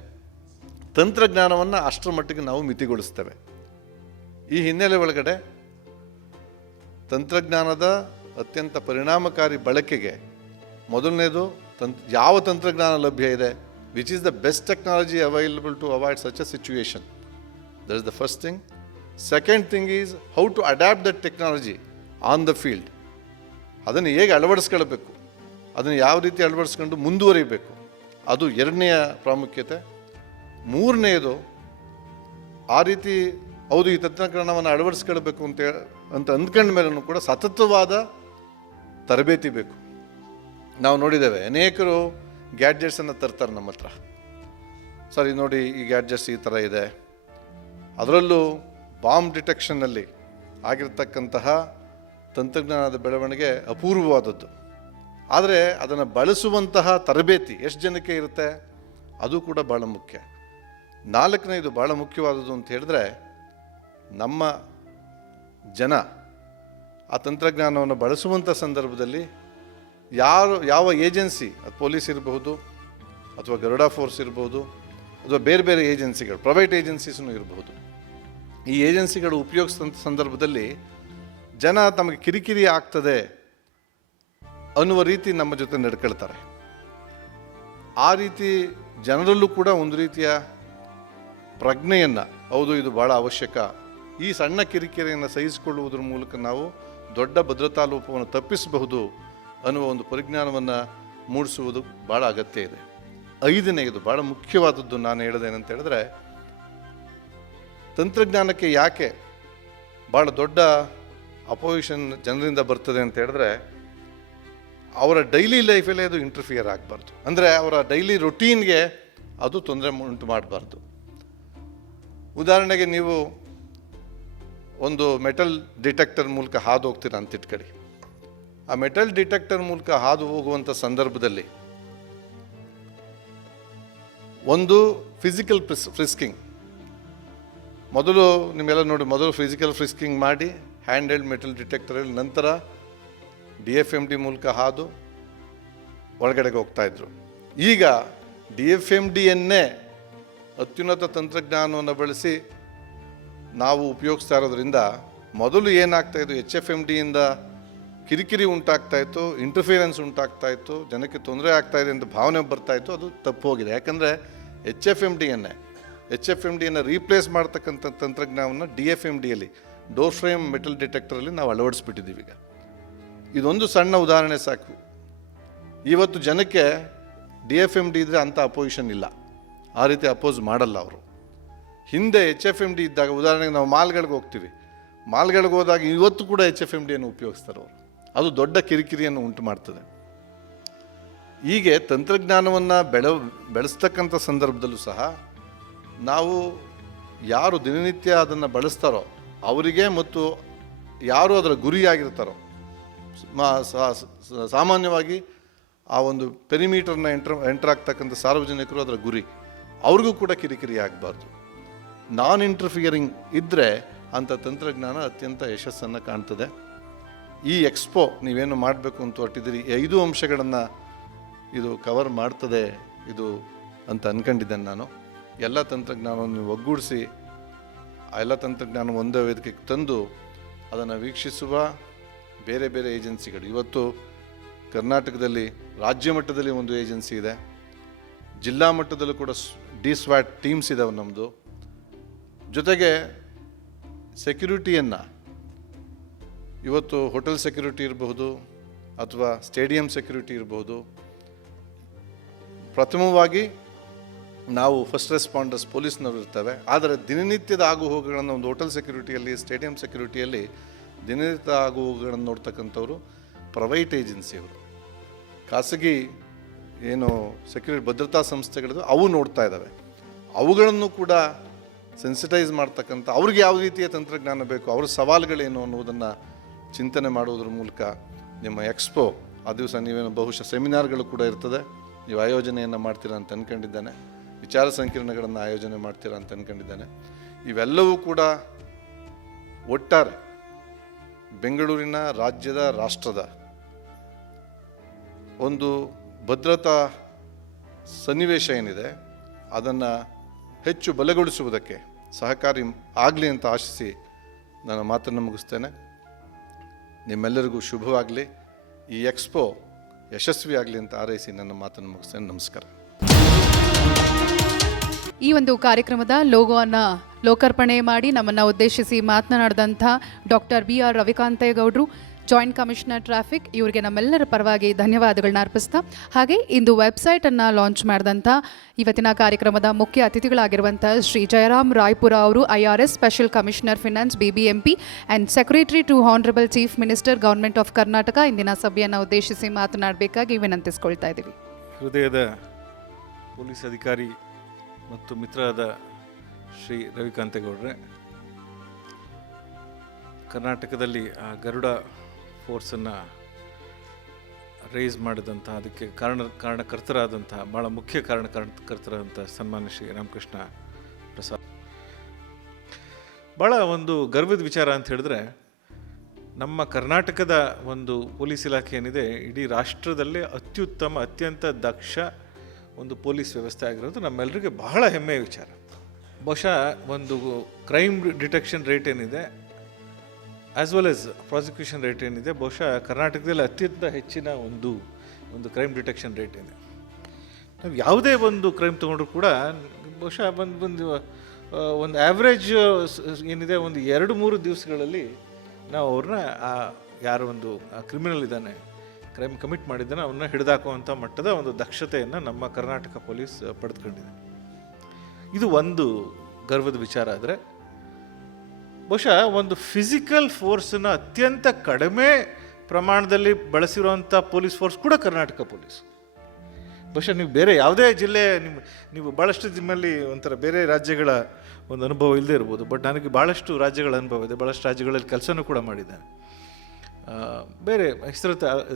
ತಂತ್ರಜ್ಞಾನವನ್ನು ಅಷ್ಟರ ಮಟ್ಟಿಗೆ ನಾವು ಮಿತಿಗೊಳಿಸ್ತೇವೆ. ಈ ಹಿನ್ನೆಲೆ ಒಳಗಡೆ ತಂತ್ರಜ್ಞಾನದ ಅತ್ಯಂತ ಪರಿಣಾಮಕಾರಿ ಬಳಕೆಗೆ ಮೊದಲನೇದು ಯಾವ ತಂತ್ರಜ್ಞಾನ ಲಭ್ಯ ಇದೆ, which is the best technology available to avoid such a situation, that is the first thing. Second thing is how to adapt that technology on the field. ಅದನ್ನು ಹೇಗೆ ಅಳವಡಿಸ್ಕೊಳ್ಬೇಕು, ಅದನ್ನು ಯಾವ ರೀತಿ ಅಳವಡಿಸ್ಕೊಂಡು ಮುಂದುವರಿಬೇಕು, ಅದು ಎರಡನೆಯ ಪ್ರಾಮುಖ್ಯತೆ. ಮೂರನೆಯದು ಆ ರೀತಿ ಹೌದು ಈ ತಂತ್ರಜ್ಞಾನವನ್ನು ಅಳವಡಿಸ್ಕೊಳ್ಬೇಕು ಅಂತ ಅಂದ್ಕೊಂಡ ಮೇಲೂ ಕೂಡ ಸತತವಾದ ತರಬೇತಿ ಬೇಕು. ನಾವು ನೋಡಿದ್ದೇವೆ ಅನೇಕರು ಗ್ಯಾಡ್ಜೆಟ್ಸನ್ನು ತರ್ತಾರೆ ನಮ್ಮ ಹತ್ರ. ಸರ್ ಇದು ನೋಡಿ ಈ ಗ್ಯಾಡ್ಜೆಟ್ಸ್ ಈ ಥರ ಇದೆ, ಅದರಲ್ಲೂ ಬಾಂಬ್ ಡಿಟೆಕ್ಷನ್ನಲ್ಲಿ ಆಗಿರ್ತಕ್ಕಂತಹ ತಂತ್ರಜ್ಞಾನದ ಬೆಳವಣಿಗೆ ಅಪೂರ್ವವಾದದ್ದು. ಆದರೆ ಅದನ್ನು ಬಳಸುವಂತಹ ತರಬೇತಿ ಎಷ್ಟು ಜನಕ್ಕೆ ಇರುತ್ತೆ ಅದು ಕೂಡ ಭಾಳ ಮುಖ್ಯ. 4ನೇದು ಭಾಳ ಮುಖ್ಯವಾದದ್ದು ಅಂತ ಹೇಳಿದ್ರೆ, ನಮ್ಮ ಜನ ಆ ತಂತ್ರಜ್ಞಾನವನ್ನು ಬಳಸುವಂಥ ಸಂದರ್ಭದಲ್ಲಿ ಯಾವ ಏಜೆನ್ಸಿ, ಅದು ಪೊಲೀಸ್ ಇರಬಹುದು ಅಥವಾ ಗರುಡ ಫೋರ್ಸ್ ಇರ್ಬೋದು ಅಥವಾ ಬೇರೆ ಬೇರೆ ಏಜೆನ್ಸಿಗಳು, ಪ್ರೈವೇಟ್ ಏಜೆನ್ಸೀಸೂ ಇರಬಹುದು, ಈ ಏಜೆನ್ಸಿಗಳು ಉಪಯೋಗಿಸಿದಂಥ ಸಂದರ್ಭದಲ್ಲಿ ಜನ ತಮಗೆ ಕಿರಿಕಿರಿ ಆಗ್ತದೆ ಅನ್ನುವ ರೀತಿ ನಮ್ಮ ಜೊತೆ ನಡ್ಕೊಳ್ತಾರೆ. ಆ ರೀತಿ ಜನರಲ್ಲೂ ಕೂಡ ಒಂದು ರೀತಿಯ ಪ್ರಜ್ಞೆಯನ್ನು, ಹೌದು ಇದು ಭಾಳ ಅವಶ್ಯಕ, ಈ ಸಣ್ಣ ಕಿರಿಕಿರಿಯನ್ನು ಸಹಿಸಿಕೊಳ್ಳುವುದರ ಮೂಲಕ ನಾವು ದೊಡ್ಡ ಭದ್ರತಾ ಲೋಪವನ್ನು ತಪ್ಪಿಸಬಹುದು ಅನ್ನುವ ಒಂದು ಪರಿಜ್ಞಾನವನ್ನು ಮೂಡಿಸುವುದು ಭಾಳ ಅಗತ್ಯ ಇದೆ. 5ನೇದು ಭಾಳ ಮುಖ್ಯವಾದದ್ದು ನಾನು ಹೇಳೋದೇನಂತ ಹೇಳಿದ್ರೆ, ತಂತ್ರಜ್ಞಾನಕ್ಕೆ ಯಾಕೆ ಭಾಳ ದೊಡ್ಡ ಅಪೋಸಿಷನ್ ಜನರಿಂದ ಬರ್ತದೆ ಅಂತ ಹೇಳಿದ್ರೆ, ಅವರ ಡೈಲಿ ಲೈಫಲ್ಲೇ ಅದು ಇಂಟರ್ಫಿಯರ್ ಆಗಬಾರ್ದು. ಅಂದರೆ ಅವರ ಡೈಲಿ ರೊಟೀನ್ಗೆ ಅದು ತೊಂದರೆ ಉಂಟು ಮಾಡಬಾರ್ದು. ಉದಾಹರಣೆಗೆ ನೀವು ಒಂದು ಮೆಟಲ್ ಡಿಟೆಕ್ಟರ್ ಮೂಲಕ ಹಾದು ಹೋಗ್ತೀರಾ ಅಂತ ಇಟ್ಕೊಳ್ಳಿ. ಆ ಮೆಟಲ್ ಡಿಟೆಕ್ಟರ್ ಮೂಲಕ ಹಾದು ಹೋಗುವಂಥ ಸಂದರ್ಭದಲ್ಲಿ ಒಂದು ಫಿಸಿಕಲ್ ಫ್ರಿಸ್ಕಿಂಗ್, ಮೊದಲು ನಿಮ್ಮೆಲ್ಲ ನೋಡಿ, ಮೊದಲು ಫಿಸಿಕಲ್ ಫ್ರಿಸ್ಕಿಂಗ್ ಮಾಡಿ ಹ್ಯಾಂಡ್ ಹೆಲ್ಡ್ ಮೆಟಲ್ ಡಿಟೆಕ್ಟರಲ್ಲಿ, ನಂತರ DFMD ಮೂಲಕ ಹಾದು ಒಳಗಡೆಗೆ ಹೋಗ್ತಾಯಿದ್ರು. ಈಗ DFMDಯನ್ನೇ ಅತ್ಯುನ್ನತ ತಂತ್ರಜ್ಞಾನವನ್ನು ಬಳಸಿ ನಾವು ಉಪಯೋಗಿಸ್ತಾ ಇರೋದ್ರಿಂದ, ಮೊದಲು ಏನಾಗ್ತಾಯಿತ್ತು, HFMDಯಿಂದ ಕಿರಿಕಿರಿ ಉಂಟಾಗ್ತಾಯಿತ್ತು, ಇಂಟರ್ಫಿಯರೆನ್ಸ್ ಉಂಟಾಗ್ತಾಯಿತ್ತು, ಜನಕ್ಕೆ ತೊಂದರೆ ಆಗ್ತಾಯಿದೆ ಅಂತ ಭಾವನೆ ಬರ್ತಾಯಿತ್ತು. ಅದು ತಪ್ಪು ಹೋಗಿದೆ. ಯಾಕಂದರೆ HFMDಯನ್ನು ರೀಪ್ಲೇಸ್ ಮಾಡ್ತಕ್ಕಂಥ ತಂತ್ರಜ್ಞಾನವನ್ನು DFMDಯಲ್ಲಿ, ಡೋರ್ ಫ್ರೇಮ್ ಮೆಟಲ್ ಡಿಟೆಕ್ಟರಲ್ಲಿ ನಾವು ಅಳವಡಿಸ್ಬಿಟ್ಟಿದ್ದೀವಿ. ಈಗ ಇದೊಂದು ಸಣ್ಣ ಉದಾಹರಣೆ ಸಾಕು. ಇವತ್ತು ಜನಕ್ಕೆ DFMD ಇದ್ದರೆ ಅಂಥ ಅಪೋಸಿಷನ್ ಇಲ್ಲ, ಆ ರೀತಿ ಅಪೋಸ್ ಮಾಡಲ್ಲ ಅವರು. ಹಿಂದೆ HFMD ಇದ್ದಾಗ, ಉದಾಹರಣೆಗೆ ನಾವು ಮಾಲ್ಗಳಿಗೆ ಹೋಗ್ತೀವಿ, ಮಾಲ್ಗಳಿಗೆ ಹೋದಾಗ ಇವತ್ತು ಕೂಡ HFMDಯನ್ನು ಉಪಯೋಗಿಸ್ತಾರೆ ಅವರು. ಅದು ದೊಡ್ಡ ಕಿರಿಕಿರಿಯನ್ನು ಉಂಟು ಮಾಡ್ತದೆ. ಹೀಗೆ ತಂತ್ರಜ್ಞಾನವನ್ನು ಬೆಳೆಸ್ತಕ್ಕಂಥ ಸಂದರ್ಭದಲ್ಲೂ ಸಹ ನಾವು ಯಾರು ದಿನನಿತ್ಯ ಅದನ್ನು ಬಳಸ್ತಾರೋ ಅವರಿಗೆ, ಮತ್ತು ಯಾರು ಅದರ ಗುರಿಯಾಗಿರ್ತಾರೋ, ಸಾಮಾನ್ಯವಾಗಿ ಆ ಒಂದು ಪೆರಿಮೀಟರ್ನ ಎಂಟರ್ ಆಗ್ತಕ್ಕಂಥ ಸಾರ್ವಜನಿಕರು ಅದರ ಗುರಿ, ಅವ್ರಿಗೂ ಕೂಡ ಕಿರಿಕಿರಿ ಆಗಬಾರ್ದು. ನಾನ್ ಇಂಟರ್ಫಿಯರಿಂಗ್ ಇದ್ದರೆ ಅಂಥ ತಂತ್ರಜ್ಞಾನ ಅತ್ಯಂತ ಯಶಸ್ಸನ್ನು ಕಾಣ್ತದೆ. ಈ ಎಕ್ಸ್ಪೋ ನೀವೇನು ಮಾಡಬೇಕು ಅಂತ ಹೊರಟಿದ್ದೀರಿ, 5 ಅಂಶಗಳನ್ನು ಇದು ಕವರ್ ಮಾಡ್ತದೆ ಇದು ಅಂತ ಅಂದ್ಕೊಂಡಿದ್ದೇನೆ ನಾನು. ಎಲ್ಲ ತಂತ್ರಜ್ಞಾನವನ್ನು ಒಗ್ಗೂಡಿಸಿ ಆ ಎಲ್ಲ ತಂತ್ರಜ್ಞಾನ ಒಂದೇ ವೇದಿಕೆಗೆ ತಂದು ಅದನ್ನು ವೀಕ್ಷಿಸುವ ಬೇರೆ ಬೇರೆ ಏಜೆನ್ಸಿಗಳು, ಇವತ್ತು ಕರ್ನಾಟಕದಲ್ಲಿ ರಾಜ್ಯ ಮಟ್ಟದಲ್ಲಿ ಒಂದು ಏಜೆನ್ಸಿ ಇದೆ, ಜಿಲ್ಲಾ ಮಟ್ಟದಲ್ಲೂ ಕೂಡ DSWAT ಟೀಮ್ಸ್ ಇದಾವೆ ನಮ್ಮದು. ಜೊತೆಗೆ ಸೆಕ್ಯುರಿಟಿಯನ್ನು, ಇವತ್ತು ಹೋಟೆಲ್ ಸೆಕ್ಯುರಿಟಿ ಇರಬಹುದು ಅಥವಾ ಸ್ಟೇಡಿಯಂ ಸೆಕ್ಯುರಿಟಿ ಇರಬಹುದು, ಪ್ರಥಮವಾಗಿ ನಾವು ಫಸ್ಟ್ ರೆಸ್ಪಾಂಡರ್ಸ್ ಪೊಲೀಸ್ನವರು ಇರ್ತವೆ. ಆದರೆ ದಿನನಿತ್ಯದ ಆಗುಹೋಗುಗಳನ್ನು ಒಂದು ಹೋಟೆಲ್ ಸೆಕ್ಯುರಿಟಿಯಲ್ಲಿ, ಸ್ಟೇಡಿಯಂ ಸೆಕ್ಯುರಿಟಿಯಲ್ಲಿ ದಿನನಿತ್ಯ ಆಗುಹೋಗುಗಳನ್ನು ನೋಡ್ತಕ್ಕಂಥವ್ರು ಪ್ರೈವೇಟ್ ಏಜೆನ್ಸಿಯವರು, ಖಾಸಗಿ ಏನು ಸೆಕ್ಯುರಿಟಿ ಭದ್ರತಾ ಸಂಸ್ಥೆಗಳಿವೆ ಅವು ನೋಡ್ತಾ ಇದ್ದಾವೆ. ಅವುಗಳನ್ನು ಕೂಡ ಸೆನ್ಸಿಟೈಸ್ ಮಾಡ್ತಕ್ಕಂಥ, ಅವ್ರಿಗೆ ಯಾವ ರೀತಿಯ ತಂತ್ರಜ್ಞಾನ ಬೇಕು, ಅವ್ರ ಸವಾಲುಗಳೇನು ಅನ್ನೋದನ್ನು ಚಿಂತನೆ ಮಾಡುವುದ್ರ ಮೂಲಕ ನಿಮ್ಮ ಎಕ್ಸ್ಪೋ ಆ ದಿವಸ ನೀವೇನು ಬಹುಶಃ ಸೆಮಿನಾರ್ಗಳು ಕೂಡ ಇರ್ತದೆ, ನೀವು ಆಯೋಜನೆಯನ್ನು ಮಾಡ್ತೀರಾ ಅಂತ ಅಂದ್ಕೊಂಡಿದ್ದೇನೆ, ವಿಚಾರ ಸಂಕಿರಣಗಳನ್ನು ಆಯೋಜನೆ ಮಾಡ್ತೀರಾ ಅಂತ ಅಂದ್ಕೊಂಡಿದ್ದೇನೆ. ಇವೆಲ್ಲವೂ ಕೂಡ ಒಟ್ಟಾರೆ ಬೆಂಗಳೂರಿನ, ರಾಜ್ಯದ, ರಾಷ್ಟ್ರದ ಒಂದು ಭದ್ರತಾ ಸನ್ನಿವೇಶ ಏನಿದೆ ಅದನ್ನು ಹೆಚ್ಚು ಬಲಗೊಳಿಸುವುದಕ್ಕೆ ಸಹಕಾರಿ ಆಗಲಿ ಅಂತ ಆಶಿಸಿ ನನ್ನ ಮಾತನ್ನು ಮುಗಿಸ್ತೇನೆ. ನಿಮ್ಮೆಲ್ಲರಿಗೂ ಶುಭವಾಗಲಿ, ಈ ಎಕ್ಸ್ಪೋ ಯಶಸ್ವಿಯಾಗಲಿ ಅಂತ ಹಾರೈಸಿ ನನ್ನ ಮಾತನ್ನು ಮುಗಿಸ್ತೇನೆ. ನಮಸ್ಕಾರ. ಈ ಒಂದು ಕಾರ್ಯಕ್ರಮದ ಲೋಗೋವನ್ನು ಲೋಕಾರ್ಪಣೆ ಮಾಡಿ ನಮ್ಮನ್ನು ಉದ್ದೇಶಿಸಿ ಮಾತನಾಡಿದಂಥ ಡಾಕ್ಟರ್ BR ರವಿಕಾಂತೇಗೌಡರು, ಜಾಯಿಂಟ್ ಕಮಿಷನರ್ ಟ್ರಾಫಿಕ್, ಇವರಿಗೆ ನಮ್ಮೆಲ್ಲರ ಪರವಾಗಿ ಧನ್ಯವಾದಗಳನ್ನ ಅರ್ಪಿಸ್ತಾ, ಹಾಗೆ ಇಂದು ವೆಬ್ಸೈಟನ್ನು ಲಾಂಚ್ ಮಾಡಿದಂಥ ಇವತ್ತಿನ ಕಾರ್ಯಕ್ರಮದ ಮುಖ್ಯ ಅತಿಥಿಗಳಾಗಿರುವಂಥ ಶ್ರೀ ಜಯರಾಮ್ ರಾಯ್ಪುರ ಅವರು, IRS special commissioner finance BBMP and secretary to honourable chief minister government of Karnataka, ಇಂದಿನ ಸಭೆಯನ್ನು ಉದ್ದೇಶಿಸಿ ಮಾತನಾಡಬೇಕಾಗಿ ವಿನಂತಿಸ್ಕೊಳ್ತಾ ಇದ್ದೀವಿ. ಹೃದಯದ ಪೊಲೀಸ್ ಅಧಿಕಾರಿ ಮತ್ತು ಮಿತ್ರರಾದ ಶ್ರೀ ರವಿಕಾಂತೇಗೌಡ್ರೆ, ಕರ್ನಾಟಕದಲ್ಲಿ ಆ ಗರುಡ ಫೋರ್ಸನ್ನು ರೈಸ್ ಮಾಡಿದಂಥ, ಅದಕ್ಕೆ ಕಾರಣಕರ್ತರಾದಂತಹ, ಭಾಳ ಮುಖ್ಯ ಕಾರಣಕರ್ತರಾದಂಥ ಸನ್ಮಾನ್ಯ ಶ್ರೀ ರಾಮಕೃಷ್ಣ ಪ್ರಸಾದ್, ಭಾಳ ಒಂದು ಗರ್ವದ ವಿಚಾರ ಅಂತ ಹೇಳಿದ್ರೆ, ನಮ್ಮ ಕರ್ನಾಟಕದ ಒಂದು ಪೊಲೀಸ್ ಇಲಾಖೆ ಏನಿದೆ, ಇಡೀ ರಾಷ್ಟ್ರದಲ್ಲೇ ಅತ್ಯುತ್ತಮ, ಅತ್ಯಂತ ದಕ್ಷ ಒಂದು ಪೊಲೀಸ್ ವ್ಯವಸ್ಥೆ ಆಗಿರೋದು ನಮ್ಮೆಲ್ಲರಿಗೆ ಬಹಳ ಹೆಮ್ಮೆಯ ವಿಚಾರ. ಬಹುಶಃ ಒಂದು ಕ್ರೈಮ್ ಡಿಟೆಕ್ಷನ್ ರೇಟ್ ಏನಿದೆ, as well as prosecution rate ಏನಿದೆ, ಬಹುಶಃ ಕರ್ನಾಟಕದಲ್ಲಿ ಅತ್ಯಂತ ಹೆಚ್ಚಿನ ಒಂದು ಕ್ರೈಮ್ ಡಿಟೆಕ್ಷನ್ ರೇಟ್ ಇದೆ. ನಾವು ಯಾವುದೇ ಒಂದು ಕ್ರೈಮ್ ತೊಗೊಂಡ್ರು ಕೂಡ ಬಹುಶಃ ಒಂದು ಆ್ಯಾವ್ರೇಜ್ ಏನಿದೆ, ಒಂದು 2-3 ದಿವಸಗಳಲ್ಲಿ ನಾವು ಅವ್ರನ್ನ ಯಾರು ಒಂದು ಕ್ರಿಮಿನಲ್ ಇದ್ದಾನೆ, ಕ್ರೈಮ್ ಕಮಿಟ್ ಮಾಡಿದ್ದಾನೆ, ಅವನ್ನ ಹಿಡಿದಾಕುವಂಥ ಮಟ್ಟದ ಒಂದು ದಕ್ಷತೆಯನ್ನು ನಮ್ಮ ಕರ್ನಾಟಕ ಪೊಲೀಸ್ ಪಡೆದುಕೊಂಡಿದೆ. ಇದು ಒಂದು ಗರ್ವದ ವಿಚಾರ. ಆದರೆ ಬಹುಶಃ ಒಂದು ಫಿಸಿಕಲ್ ಫೋರ್ಸನ್ನು ಅತ್ಯಂತ ಕಡಿಮೆ ಪ್ರಮಾಣದಲ್ಲಿ ಬಳಸಿರುವಂಥ ಪೊಲೀಸ್ ಫೋರ್ಸ್ ಕೂಡ ಕರ್ನಾಟಕ ಪೊಲೀಸ್. ಬಹುಶಃ ನೀವು ಬೇರೆ ಯಾವುದೇ ಜಿಲ್ಲೆ, ನೀವು ಭಾಳಷ್ಟು ನಿಮ್ಮಲ್ಲಿ ಒಂಥರ ಬೇರೆ ರಾಜ್ಯಗಳ ಒಂದು ಅನುಭವ ಇಲ್ಲದೆ ಇರ್ಬೋದು, ಬಟ್ ನನಗೆ ಭಾಳಷ್ಟು ರಾಜ್ಯಗಳ ಅನುಭವ ಇದೆ, ಭಾಳಷ್ಟು ರಾಜ್ಯಗಳಲ್ಲಿ ಕೆಲಸನೂ ಕೂಡ ಮಾಡಿದ್ದೇನೆ. ಬೇರೆ ಹೆಸರು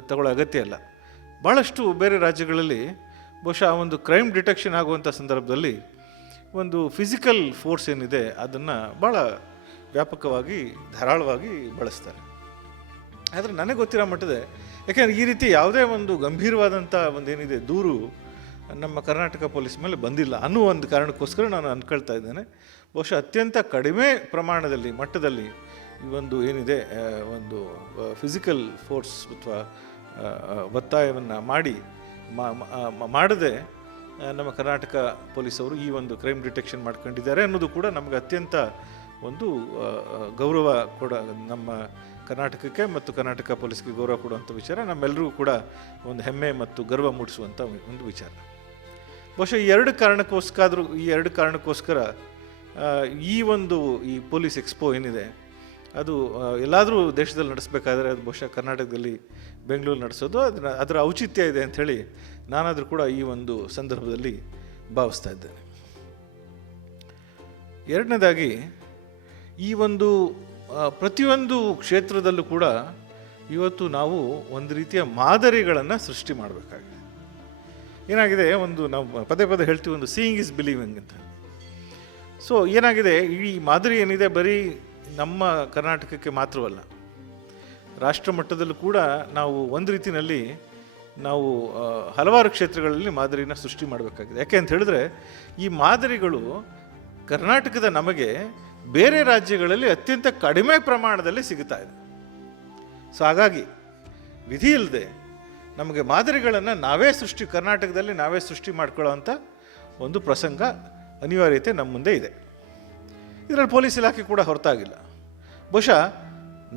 ತಗೊಳ್ಳೋ ಅಗತ್ಯ ಇಲ್ಲ. ಭಾಳಷ್ಟು ಬೇರೆ ರಾಜ್ಯಗಳಲ್ಲಿ ಬಹುಶಃ ಒಂದು ಕ್ರೈಮ್ ಡಿಟೆಕ್ಷನ್ ಆಗುವಂಥ ಸಂದರ್ಭದಲ್ಲಿ ಒಂದು ಫಿಸಿಕಲ್ ಫೋರ್ಸ್ ಏನಿದೆ ಅದನ್ನು ಭಾಳ ವ್ಯಾಪಕವಾಗಿ, ಧಾರಾಳವಾಗಿ ಬಳಸ್ತಾರೆ. ಆದರೆ ನನಗೆ ಗೊತ್ತಿರೋ ಮಟ್ಟದ, ಯಾಕೆಂದರೆ ಈ ರೀತಿ ಯಾವುದೇ ಒಂದು ಗಂಭೀರವಾದಂಥ ಒಂದೇನಿದೆ ದೂರು ನಮ್ಮ ಕರ್ನಾಟಕ ಪೊಲೀಸ್ ಮೇಲೆ ಬಂದಿಲ್ಲ ಅನ್ನೋ ಒಂದು ಕಾರಣಕ್ಕೋಸ್ಕರ ನಾನು ಅಂದ್ಕೊಳ್ತಾ ಇದ್ದೇನೆ. ಬಹುಶಃ ಅತ್ಯಂತ ಕಡಿಮೆ ಪ್ರಮಾಣದಲ್ಲಿ, ಮಟ್ಟದಲ್ಲಿ ಈ ಒಂದು ಏನಿದೆ ಒಂದು ಫಿಸಿಕಲ್ ಫೋರ್ಸ್ ಅಥವಾ ಒತ್ತಾಯವನ್ನು ಮಾಡದೆ ನಮ್ಮ ಕರ್ನಾಟಕ ಪೊಲೀಸವರು ಈ ಒಂದು ಕ್ರೈಮ್ ಡಿಟೆಕ್ಷನ್ ಮಾಡ್ಕೊಂಡಿದ್ದಾರೆ ಅನ್ನೋದು ಕೂಡ ನಮಗೆ ಅತ್ಯಂತ ಒಂದು ಗೌರವ ಕೂಡ, ನಮ್ಮ ಕರ್ನಾಟಕಕ್ಕೆ ಮತ್ತು ಕರ್ನಾಟಕ ಪೊಲೀಸ್ಗೆ ಗೌರವ ಕೊಡುವಂಥ ವಿಚಾರ, ನಮ್ಮೆಲ್ಲರಿಗೂ ಕೂಡ ಒಂದು ಹೆಮ್ಮೆ ಮತ್ತು ಗರ್ವ ಮೂಡಿಸುವಂಥ ಒಂದು ವಿಚಾರ. ಬಹುಶಃ ಈ ಎರಡು ಕಾರಣಕ್ಕೋಸ್ಕರ ಈ ಪೊಲೀಸ್ ಎಕ್ಸ್ಪೋ ಏನಿದೆ ಅದು ಎಲ್ಲಾದರೂ ದೇಶದಲ್ಲಿ ನಡೆಸಬೇಕಾದ್ರೆ ಅದು ಬಹುಶಃ ಕರ್ನಾಟಕದಲ್ಲಿ, ಬೆಂಗಳೂರು ನಡೆಸೋದು ಅದರ ಔಚಿತ್ಯ ಇದೆ ಅಂಥೇಳಿ ನಾನಾದರೂ ಕೂಡ ಈ ಒಂದು ಸಂದರ್ಭದಲ್ಲಿ ಭಾವಿಸ್ತಾ ಇದ್ದೇನೆ. ಎರಡನೇದಾಗಿ, ಈ ಒಂದು ಪ್ರತಿಯೊಂದು ಕ್ಷೇತ್ರದಲ್ಲೂ ಕೂಡ ಇವತ್ತು ನಾವು ಒಂದು ರೀತಿಯ ಮಾದರಿಗಳನ್ನು ಸೃಷ್ಟಿ ಮಾಡಬೇಕಾಗಿದೆ. ಏನಾಗಿದೆ, ನಾವು ಪದೇ ಪದೇ ಹೇಳ್ತೀವಿ, ಒಂದು ಸೀಯಿಂಗ್ ಇಸ್ ಬಿಲೀವಿಂಗ್ ಅಂತ. ಸೊ ಏನಾಗಿದೆ, ಈ ಮಾದರಿ ಏನಿದೆ ಬರೀ ನಮ್ಮ ಕರ್ನಾಟಕಕ್ಕೆ ಮಾತ್ರವಲ್ಲ, ರಾಷ್ಟ್ರ ಮಟ್ಟದಲ್ಲೂ ಕೂಡ ನಾವು ಒಂದು ರೀತಿಯಲ್ಲಿ ನಾವು ಹಲವಾರು ಕ್ಷೇತ್ರಗಳಲ್ಲಿ ಮಾದರಿನ ಸೃಷ್ಟಿ ಮಾಡಬೇಕಾಗಿದೆ. ಯಾಕೆ ಅಂತ ಹೇಳಿದ್ರೆ, ಈ ಮಾದರಿಗಳು ಕರ್ನಾಟಕದ ನಮಗೆ ಬೇರೆ ರಾಜ್ಯಗಳಲ್ಲಿ ಅತ್ಯಂತ ಕಡಿಮೆ ಪ್ರಮಾಣದಲ್ಲಿ ಸಿಗುತ್ತಾ ಇದೆ. ಸೊ ಹಾಗಾಗಿ ವಿಧಿ ಇಲ್ಲದೆ ನಮಗೆ ಮಾದರಿಗಳನ್ನು ಕರ್ನಾಟಕದಲ್ಲಿ ನಾವೇ ಸೃಷ್ಟಿ ಮಾಡ್ಕೊಳ್ಳೋವಂಥ ಒಂದು ಪ್ರಸಂಗ, ಅನಿವಾರ್ಯತೆ ನಮ್ಮ ಮುಂದೆ ಇದೆ. ಇದರಲ್ಲಿ ಪೊಲೀಸ್ ಇಲಾಖೆ ಕೂಡ ಹೊರತಾಗಿಲ್ಲ. ಬಹುಶಃ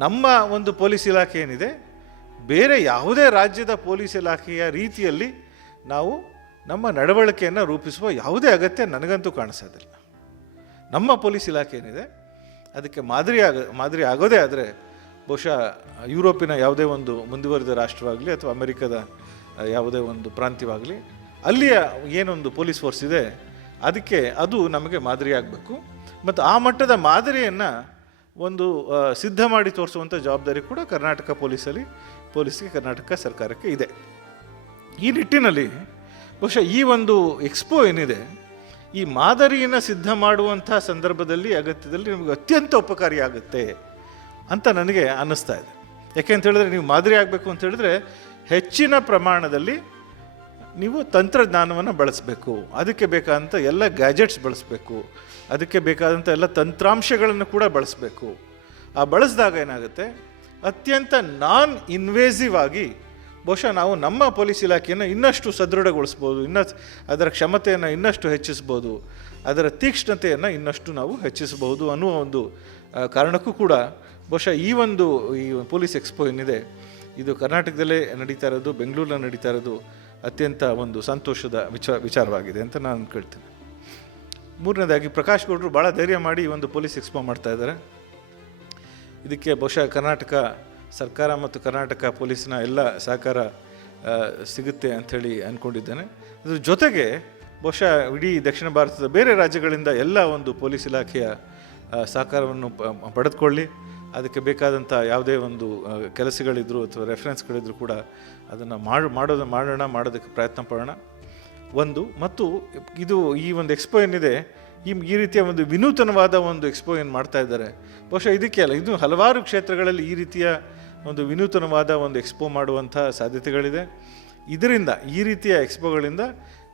ನಮ್ಮ ಒಂದು ಪೊಲೀಸ್ ಇಲಾಖೆ ಏನಿದೆ, ಬೇರೆ ಯಾವುದೇ ರಾಜ್ಯದ ಪೊಲೀಸ್ ಇಲಾಖೆಯ ರೀತಿಯಲ್ಲಿ ನಾವು ನಮ್ಮ ನಡವಳಿಕೆಯನ್ನು ರೂಪಿಸುವ ಯಾವುದೇ ಅಗತ್ಯ ನನಗಂತೂ ಕಾಣಿಸೋದಿಲ್ಲ. ನಮ್ಮ ಪೊಲೀಸ್ ಇಲಾಖೆ ಏನಿದೆ ಅದಕ್ಕೆ ಮಾದರಿ ಆಗೋದೇ ಆದರೆ ಬಹುಶಃ ಯುರೋಪಿನ ಯಾವುದೇ ಒಂದು ಮುಂದುವರಿದ ರಾಷ್ಟ್ರವಾಗಲಿ ಅಥವಾ ಅಮೆರಿಕದ ಯಾವುದೇ ಒಂದು ಪ್ರಾಂತ್ಯವಾಗಲಿ, ಅಲ್ಲಿಯ ಏನೊಂದು ಪೊಲೀಸ್ ಫೋರ್ಸ್ ಇದೆ ಅದಕ್ಕೆ ಅದು ನಮಗೆ ಮಾದರಿ ಆಗಬೇಕು. ಮತ್ತು ಆ ಮಟ್ಟದ ಮಾದರಿಯನ್ನು ಒಂದು ಸಿದ್ಧ ಮಾಡಿ ತೋರಿಸುವಂಥ ಜವಾಬ್ದಾರಿ ಕೂಡ ಕರ್ನಾಟಕ ಪೊಲೀಸ್ಗೆ, ಕರ್ನಾಟಕ ಸರ್ಕಾರಕ್ಕೆ ಇದೆ. ಈ ನಿಟ್ಟಿನಲ್ಲಿ ಬಹುಶಃ ಈ ಒಂದು ಎಕ್ಸ್ಪೋ ಏನಿದೆ, ಈ ಮಾದರಿಯನ್ನು ಸಿದ್ಧ ಮಾಡುವಂಥ ಸಂದರ್ಭದಲ್ಲಿ, ಅಗತ್ಯದಲ್ಲಿ ನಿಮಗೆ ಅತ್ಯಂತ ಉಪಕಾರಿಯಾಗುತ್ತೆ ಅಂತ ನನಗೆ ಅನ್ನಿಸ್ತಾ ಇದೆ. ಯಾಕೆ ಅಂತ ಹೇಳಿದ್ರೆ, ನೀವು ಮಾದರಿ ಆಗಬೇಕು ಅಂತ ಹೇಳಿದ್ರೆ ಹೆಚ್ಚಿನ ಪ್ರಮಾಣದಲ್ಲಿ ನೀವು ತಂತ್ರಜ್ಞಾನವನ್ನು ಬಳಸಬೇಕು, ಅದಕ್ಕೆ ಬೇಕಾದಂಥ ಎಲ್ಲ ಗ್ಯಾಜೆಟ್ಸ್ ಬಳಸಬೇಕು, ಅದಕ್ಕೆ ಬೇಕಾದಂಥ ಎಲ್ಲ ತಂತ್ರಾಂಶಗಳನ್ನು ಕೂಡ ಬಳಸಬೇಕು. ಆ ಬಳಸಿದಾಗ ಏನಾಗುತ್ತೆ, ಅತ್ಯಂತ ನಾನ್ ಇನ್ವೇಸಿವ್ ಆಗಿ ಬಹುಶಃ ನಾವು ನಮ್ಮ ಪೊಲೀಸ್ ಇಲಾಖೆಯನ್ನು ಇನ್ನಷ್ಟು ಸದೃಢಗೊಳಿಸ್ಬೋದು, ಅದರ ಕ್ಷಮತೆಯನ್ನು ಇನ್ನಷ್ಟು ಹೆಚ್ಚಿಸ್ಬೋದು, ಅದರ ತೀಕ್ಷ್ಣತೆಯನ್ನು ಇನ್ನಷ್ಟು ನಾವು ಹೆಚ್ಚಿಸಬಹುದು ಅನ್ನುವ ಒಂದು ಕಾರಣಕ್ಕೂ ಕೂಡ ಬಹುಶಃ ಈ ಪೊಲೀಸ್ ಎಕ್ಸ್ಪೋ ಏನಿದೆ ಇದು ಕರ್ನಾಟಕದಲ್ಲೇ ನಡೀತಾ ಇರೋದು, ಬೆಂಗಳೂರಲ್ಲಿ ನಡೀತಾ ಇರೋದು ಅತ್ಯಂತ ಒಂದು ಸಂತೋಷದ ವಿಚಾರವಾಗಿದೆ ಅಂತ ನಾನು ಕೇಳ್ತೀನಿ. ಮೂರನೇದಾಗಿ ಪ್ರಕಾಶ್ ಗೌಡರು ಭಾಳ ಧೈರ್ಯ ಮಾಡಿ ಈ ಒಂದು ಪೊಲೀಸ್ ಎಕ್ಸ್ಪೋ ಮಾಡ್ತಾ ಇದ್ದಾರೆ. ಇದಕ್ಕೆ ಬಹುಶಃ ಕರ್ನಾಟಕ ಸರ್ಕಾರ ಮತ್ತು ಕರ್ನಾಟಕ ಪೊಲೀಸ್ನ ಎಲ್ಲ ಸಹಕಾರ ಸಿಗುತ್ತೆ ಅಂಥೇಳಿ ಅಂದ್ಕೊಂಡಿದ್ದೇನೆ. ಅದ್ರ ಜೊತೆಗೆ ಬಹುಶಃ ಇಡೀ ದಕ್ಷಿಣ ಭಾರತದ ಬೇರೆ ರಾಜ್ಯಗಳಿಂದ ಎಲ್ಲ ಒಂದು ಪೊಲೀಸ್ ಇಲಾಖೆಯ ಸಹಕಾರವನ್ನು ಪಡೆದುಕೊಳ್ಳಿ. ಅದಕ್ಕೆ ಬೇಕಾದಂಥ ಯಾವುದೇ ಒಂದು ಕೆಲಸಗಳಿದ್ರು ಅಥವಾ ರೆಫರೆನ್ಸ್ಗಳಿದ್ರು ಕೂಡ ಅದನ್ನು ಮಾಡೋದಕ್ಕೆ ಪ್ರಯತ್ನ ಪಡೋಣ. ಮತ್ತು ಈ ಒಂದು ಎಕ್ಸ್ಪೋ ಏನಿದೆ, ಈ ರೀತಿಯ ಒಂದು ವಿನೂತನವಾದ ಒಂದು ಎಕ್ಸ್ಪೋ ಏನು ಮಾಡ್ತಾ ಇದ್ದಾರೆ, ಬಹುಶಃ ಇದಕ್ಕೆ ಅಲ್ಲ, ಇದು ಹಲವಾರು ಕ್ಷೇತ್ರಗಳಲ್ಲಿ ಈ ರೀತಿಯ ಒಂದು ವಿನೂತನವಾದ ಒಂದು ಎಕ್ಸ್ಪೋ ಮಾಡುವಂಥ ಸಾಧ್ಯತೆಗಳಿದೆ. ಇದರಿಂದ ಈ ರೀತಿಯ ಎಕ್ಸ್ಪೋಗಳಿಂದ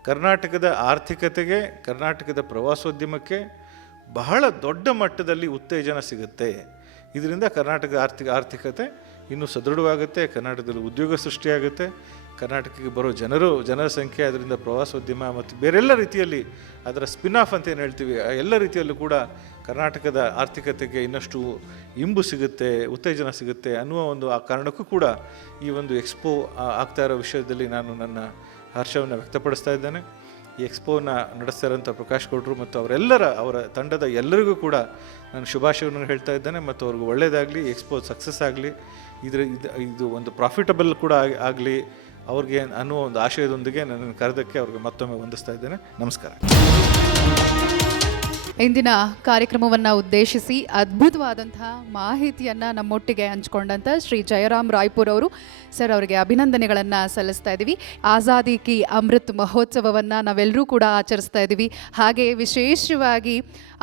ಕರ್ನಾಟಕದ ಆರ್ಥಿಕತೆಗೆ, ಕರ್ನಾಟಕದ ಪ್ರವಾಸೋದ್ಯಮಕ್ಕೆ ಬಹಳ ದೊಡ್ಡ ಮಟ್ಟದಲ್ಲಿ ಉತ್ತೇಜನ ಸಿಗುತ್ತೆ. ಇದರಿಂದ ಕರ್ನಾಟಕದ ಆರ್ಥಿಕತೆ ಇನ್ನೂ ಸದೃಢವಾಗುತ್ತೆ, ಕರ್ನಾಟಕದಲ್ಲಿ ಉದ್ಯೋಗ ಸೃಷ್ಟಿಯಾಗುತ್ತೆ, ಕರ್ನಾಟಕಕ್ಕೆ ಬರೋ ಜನರ ಸಂಖ್ಯೆ, ಅದರಿಂದ ಪ್ರವಾಸೋದ್ಯಮ ಮತ್ತು ಬೇರೆಲ್ಲ ರೀತಿಯಲ್ಲಿ ಅದರ ಸ್ಪಿನ್ ಆಫ್ ಅಂತ ಏನು ಹೇಳ್ತೀವಿ, ಎಲ್ಲ ರೀತಿಯಲ್ಲೂ ಕೂಡ ಕರ್ನಾಟಕದ ಆರ್ಥಿಕತೆಗೆ ಇನ್ನಷ್ಟು ಇಂಬು ಸಿಗುತ್ತೆ, ಉತ್ತೇಜನ ಸಿಗುತ್ತೆ ಅನ್ನುವ ಒಂದು ಆ ಕಾರಣಕ್ಕೂ ಕೂಡ ಈ ಒಂದು ಎಕ್ಸ್ಪೋ ಆಗ್ತಾ ಇರೋ ವಿಷಯದಲ್ಲಿ ನಾನು ನನ್ನ ಹರ್ಷವನ್ನು ವ್ಯಕ್ತಪಡಿಸ್ತಾ ಇದ್ದೇನೆ. ಈ ಎಕ್ಸ್ಪೋನ ನಡೆಸ್ತಾ ಇರೋಂಥ ಪ್ರಕಾಶ್ ಗೌಡರು ಮತ್ತು ಅವರ ತಂಡದ ಎಲ್ಲರಿಗೂ ಕೂಡ ನಾನು ಶುಭಾಶಯವನ್ನು ಹೇಳ್ತಾ ಇದ್ದೇನೆ ಮತ್ತು ಅವ್ರಿಗೆ ಒಳ್ಳೆಯದಾಗಲಿ, ಎಕ್ಸ್ಪೋ ಸಕ್ಸಸ್ ಆಗಲಿ, ಇದು ಒಂದು ಪ್ರಾಫಿಟಬಲ್ ಕೂಡ ಆಗಲಿ ಅವ್ರಿಗೆ ಅನ್ನುವ ಒಂದು ಆಶಯದೊಂದಿಗೆ ನನ್ನನ್ನು ಕರೆದಕ್ಕೆ ಅವ್ರಿಗೆ ಮತ್ತೊಮ್ಮೆ ವಂದಿಸ್ತಾ ಇದ್ದೇನೆ. ನಮಸ್ಕಾರ. ಇಂದಿನ ಕಾರ್ಯಕ್ರಮವನ್ನು ಉದ್ದೇಶಿಸಿ ಅದ್ಭುತವಾದಂತಹ ಮಾಹಿತಿಯನ್ನು ನಮ್ಮೊಟ್ಟಿಗೆ ಹಂಚಿಕೊಂಡಂಥ ಶ್ರೀ ಜಯರಾಮ್ ರಾಯ್ಪುರ್ ಅವರು ಸರ್, ಅವರಿಗೆ ಅಭಿನಂದನೆಗಳನ್ನು ಸಲ್ಲಿಸ್ತಾ ಇದ್ದೀವಿ. ಆಜಾದಿ ಕಿ ಅಮೃತ್ ಮಹೋತ್ಸವವನ್ನು ನಾವೆಲ್ಲರೂ ಕೂಡ ಆಚರಿಸ್ತಾ ಇದ್ದೀವಿ. ಹಾಗೆ ವಿಶೇಷವಾಗಿ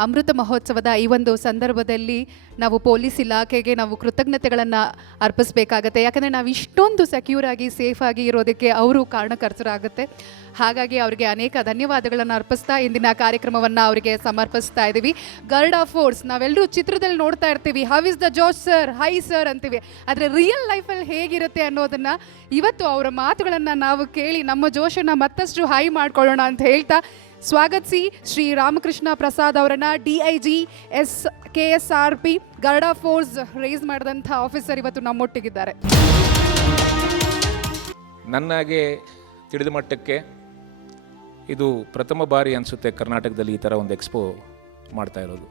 ಅಮೃತ ಮಹೋತ್ಸವದ ಈ ಒಂದು ಸಂದರ್ಭದಲ್ಲಿ ನಾವು ಪೊಲೀಸ್ ಇಲಾಖೆಗೆ ನಾವು ಕೃತಜ್ಞತೆಗಳನ್ನು ಅರ್ಪಿಸಬೇಕಾಗತ್ತೆ. ಯಾಕಂದರೆ ನಾವು ಇಷ್ಟೊಂದು ಸೆಕ್ಯೂರಾಗಿ ಸೇಫಾಗಿ ಇರೋದಕ್ಕೆ ಅವರು ಕಾರಣಕರ್ತರಾಗುತ್ತೆ. ಹಾಗಾಗಿ ಅವರಿಗೆ ಅನೇಕ ಧನ್ಯವಾದಗಳನ್ನು ಅರ್ಪಿಸ್ತಾ ಇಂದಿನ ಕಾರ್ಯಕ್ರಮವನ್ನು ಅವರಿಗೆ ಸಮರ್ಪಿಸ್ತಾ ಇದ್ದೀವಿ. ಗರ್ಡ್ ಆಫ್ ಫೋರ್ಸ್ ನಾವೆಲ್ಲರೂ ಚಿತ್ರದಲ್ಲಿ ನೋಡ್ತಾ ಇರ್ತೀವಿ, how is the Josh sir, high sir ಅಂತೀವಿ. ಆದರೆ ರಿಯಲ್ ಲೈಫಲ್ಲಿ ಹೇಗಿರುತ್ತೆ ಅನ್ನೋದನ್ನು ಇವತ್ತು ಅವರ ಮಾತುಗಳನ್ನು ನಾವು ಕೇಳಿ ನಮ್ಮ ಜೋಶನ್ನು ಮತ್ತಷ್ಟು ಹೈ ಮಾಡ್ಕೊಳ್ಳೋಣ ಅಂತ ಹೇಳ್ತಾ ಸ್ವಾಗತಿಸಿ ಶ್ರೀ ರಾಮಕೃಷ್ಣ ಪ್ರಸಾದ್ ಅವರನ್ನು DIG KSRP guard of force raise ಮಾಡಿದಂಥ ಆಫೀಸರ್ ಇವತ್ತು ನಮ್ಮೊಟ್ಟಿಗಿದ್ದಾರೆ. ನನಗೆ ತಿಳಿದ ಮಟ್ಟಕ್ಕೆ ಇದು ಪ್ರಥಮ ಬಾರಿ ಅನಿಸುತ್ತೆ ಕರ್ನಾಟಕದಲ್ಲಿ ಈ ಥರ ಒಂದು ಎಕ್ಸ್ಪೋ ಮಾಡ್ತಾ ಇರೋದು.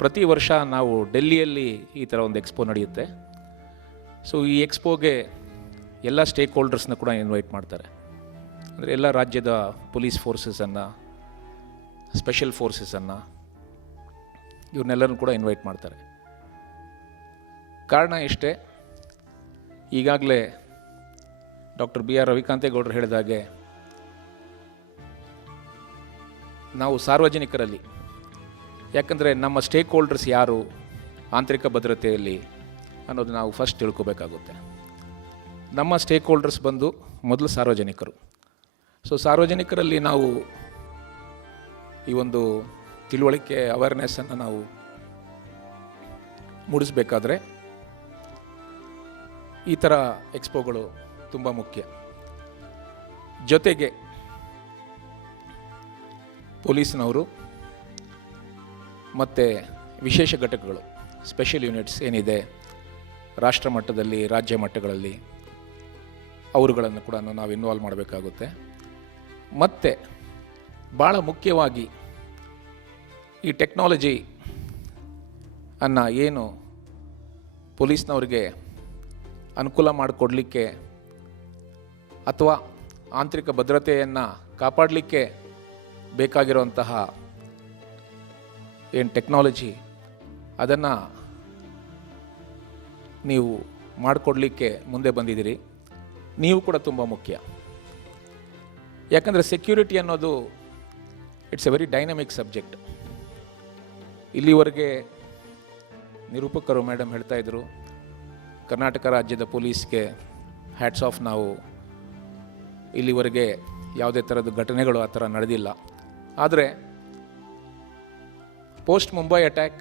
ಪ್ರತಿ ವರ್ಷ ನಾವು ಡೆಲ್ಲಿಯಲ್ಲಿ ಈ ಥರ ಒಂದು ಎಕ್ಸ್ಪೋ ನಡೆಯುತ್ತೆ. ಸೊ ಈ ಎಕ್ಸ್ಪೋಗೆ ಎಲ್ಲ ಸ್ಟೇಕ್ ಹೋಲ್ಡರ್ಸ್ನ ಕೂಡ ಇನ್ವೈಟ್ ಮಾಡ್ತಾರೆ. ಅಂದರೆ ಎಲ್ಲ ರಾಜ್ಯದ ಪೊಲೀಸ್ ಫೋರ್ಸಸನ್ನು, ಸ್ಪೆಷಲ್ ಫೋರ್ಸಸನ್ನು, ಇವ್ರನ್ನೆಲ್ಲರೂ ಕೂಡ ಇನ್ವೈಟ್ ಮಾಡ್ತಾರೆ. ಕಾರಣ ಇಷ್ಟೇ, ಈಗಾಗಲೇ ಡಾಕ್ಟರ್ BR ರವಿಕಾಂತೇಗೌಡರು ಹೇಳಿದಾಗೆ ನಾವು ಸಾರ್ವಜನಿಕರಲ್ಲಿ, ಯಾಕಂದರೆ ನಮ್ಮ ಸ್ಟೇಕ್ ಹೋಲ್ಡರ್ಸ್ ಯಾರು ಆಂತರಿಕ ಭದ್ರತೆಯಲ್ಲಿ ಅನ್ನೋದು ನಾವು ಫಸ್ಟ್ ತಿಳ್ಕೊಬೇಕಾಗುತ್ತೆ. ನಮ್ಮ ಸ್ಟೇಕ್ ಹೋಲ್ಡರ್ಸ್ ಬಂದು ಮೊದಲು ಸಾರ್ವಜನಿಕರು. ಸೊ ಸಾರ್ವಜನಿಕರಲ್ಲಿ ನಾವು ಈ ಒಂದು ತಿಳುವಳಿಕೆ ಅವೇರ್ನೆಸ್ಸನ್ನು ನಾವು ಮೂಡಿಸಬೇಕಾದ್ರೆ ಈ ಥರ ಎಕ್ಸ್ಪೋಗಳು ತುಂಬ ಮುಖ್ಯ. ಜೊತೆಗೆ ಪೊಲೀಸ್ನವರು ಮತ್ತು ವಿಶೇಷ ಘಟಕಗಳು, ಸ್ಪೆಷಲ್ ಯೂನಿಟ್ಸ್ ಏನಿದೆ ರಾಷ್ಟ್ರ ಮಟ್ಟದಲ್ಲಿ, ರಾಜ್ಯ ಮಟ್ಟಗಳಲ್ಲಿ, ಅವರುಗಳನ್ನು ಕೂಡ ನಾವು ಇನ್ವಾಲ್ವ್ ಮಾಡಬೇಕಾಗುತ್ತೆ. ಮತ್ತು ಭಾಳ ಮುಖ್ಯವಾಗಿ ಈ ಟೆಕ್ನಾಲಜಿ ಅನ್ನು ಏನು ಪೊಲೀಸ್ನವ್ರಿಗೆ ಅನುಕೂಲ ಮಾಡಿಕೊಡ್ಲಿಕ್ಕೆ ಅಥವಾ ಆಂತರಿಕ ಭದ್ರತೆಯನ್ನು ಕಾಪಾಡಲಿಕ್ಕೆ ಬೇಕಾಗಿರುವಂತಹ ಏನು ಟೆಕ್ನಾಲಜಿ, ಅದನ್ನು ನೀವು ಮಾಡಿಕೊಡ್ಲಿಕ್ಕೆ ಮುಂದೆ ಬಂದಿದ್ದೀರಿ. ನೀವು ಕೂಡ ತುಂಬ ಮುಖ್ಯ. ಯಾಕಂದರೆ ಸೆಕ್ಯೂರಿಟಿ ಅನ್ನೋದು it's A very dynamic subject. ಇಲ್ಲಿವರೆಗೆ ನಿರೂಪಕರು ಮೇಡಮ್ ಹೇಳ್ತಾ ಇದ್ದರು, ಕರ್ನಾಟಕ ರಾಜ್ಯದ ಪೊಲೀಸ್ಗೆ ಹ್ಯಾಟ್ಸ್ ಆಫ್, ನಾವು ಇಲ್ಲಿವರೆಗೆ ಯಾವುದೇ ಥರದ ಘಟನೆಗಳು ಆ ಥರ ನಡೆದಿಲ್ಲ. ಆದರೆ ಪೋಸ್ಟ್ ಮುಂಬೈ ಅಟ್ಯಾಕ್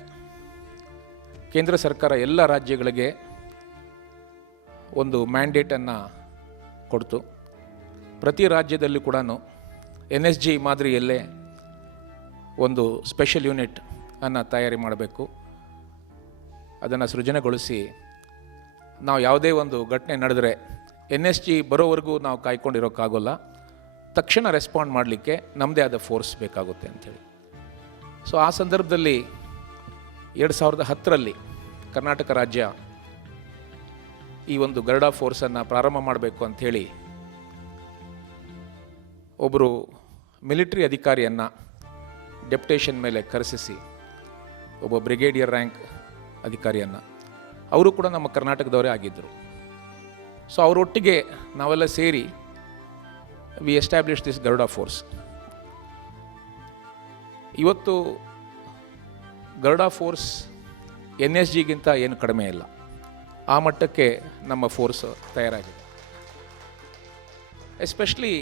ಕೇಂದ್ರ ಸರ್ಕಾರ ಎಲ್ಲ ರಾಜ್ಯಗಳಿಗೆ ಒಂದು ಮ್ಯಾಂಡೇಟನ್ನು ಕೊಡ್ತು. ಪ್ರತಿ ರಾಜ್ಯದಲ್ಲೂ ಕೂಡ NSG ಮಾದರಿಯಲ್ಲೇ ಒಂದು ಸ್ಪೆಷಲ್ ಯೂನಿಟ್ ಅನ್ನು ತಯಾರಿ ಮಾಡಬೇಕು. ಅದನ್ನು ಸೃಜನೆಗೊಳಿಸಿ ನಾವು ಯಾವುದೇ ಒಂದು ಘಟನೆ ನಡೆದರೆ NSG ಬರೋವರೆಗೂ ನಾವು ಕಾಯ್ಕೊಂಡಿರೋಕ್ಕಾಗೋಲ್ಲ, ತಕ್ಷಣ ರೆಸ್ಪಾಂಡ್ ಮಾಡಲಿಕ್ಕೆ ನಮ್ಮದೇ ಆದ ಫೋರ್ಸ್ ಬೇಕಾಗುತ್ತೆ ಅಂಥೇಳಿ. ಸೊ ಆ ಸಂದರ್ಭದಲ್ಲಿ 2010ರಲ್ಲಿ ಕರ್ನಾಟಕ ರಾಜ್ಯ ಈ ಒಂದು ಗರುಡ ಫೋರ್ಸನ್ನು ಪ್ರಾರಂಭ ಮಾಡಬೇಕು ಅಂಥೇಳಿ ಒಬ್ಬರು ಮಿಲಿಟರಿ ಅಧಿಕಾರಿಯನ್ನು ಡೆಪ್ಯುಟೇಷನ್ ಮೇಲೆ ಕರೆಸಿಸಿ, ಒಬ್ಬ ಬ್ರಿಗೇಡಿಯರ್ ರ್ಯಾಂಕ್ ಅಧಿಕಾರಿಯನ್ನು, ಅವರು ಕೂಡ ನಮ್ಮ ಕರ್ನಾಟಕದವರೇ ಆಗಿದ್ದರು. ಸೊ ಅವರೊಟ್ಟಿಗೆ ನಾವೆಲ್ಲ ಸೇರಿ we establish this Garuda force. ಇವತ್ತು ಗರುಡ ಫೋರ್ಸ್ NSGಗಿಂತ ಏನು ಕಡಿಮೆ ಇಲ್ಲ, ಆ ಮಟ್ಟಕ್ಕೆ ನಮ್ಮ ಫೋರ್ಸ್ ತಯಾರಾಗಿದೆ. ಎಸ್ಪೆಷಲಿ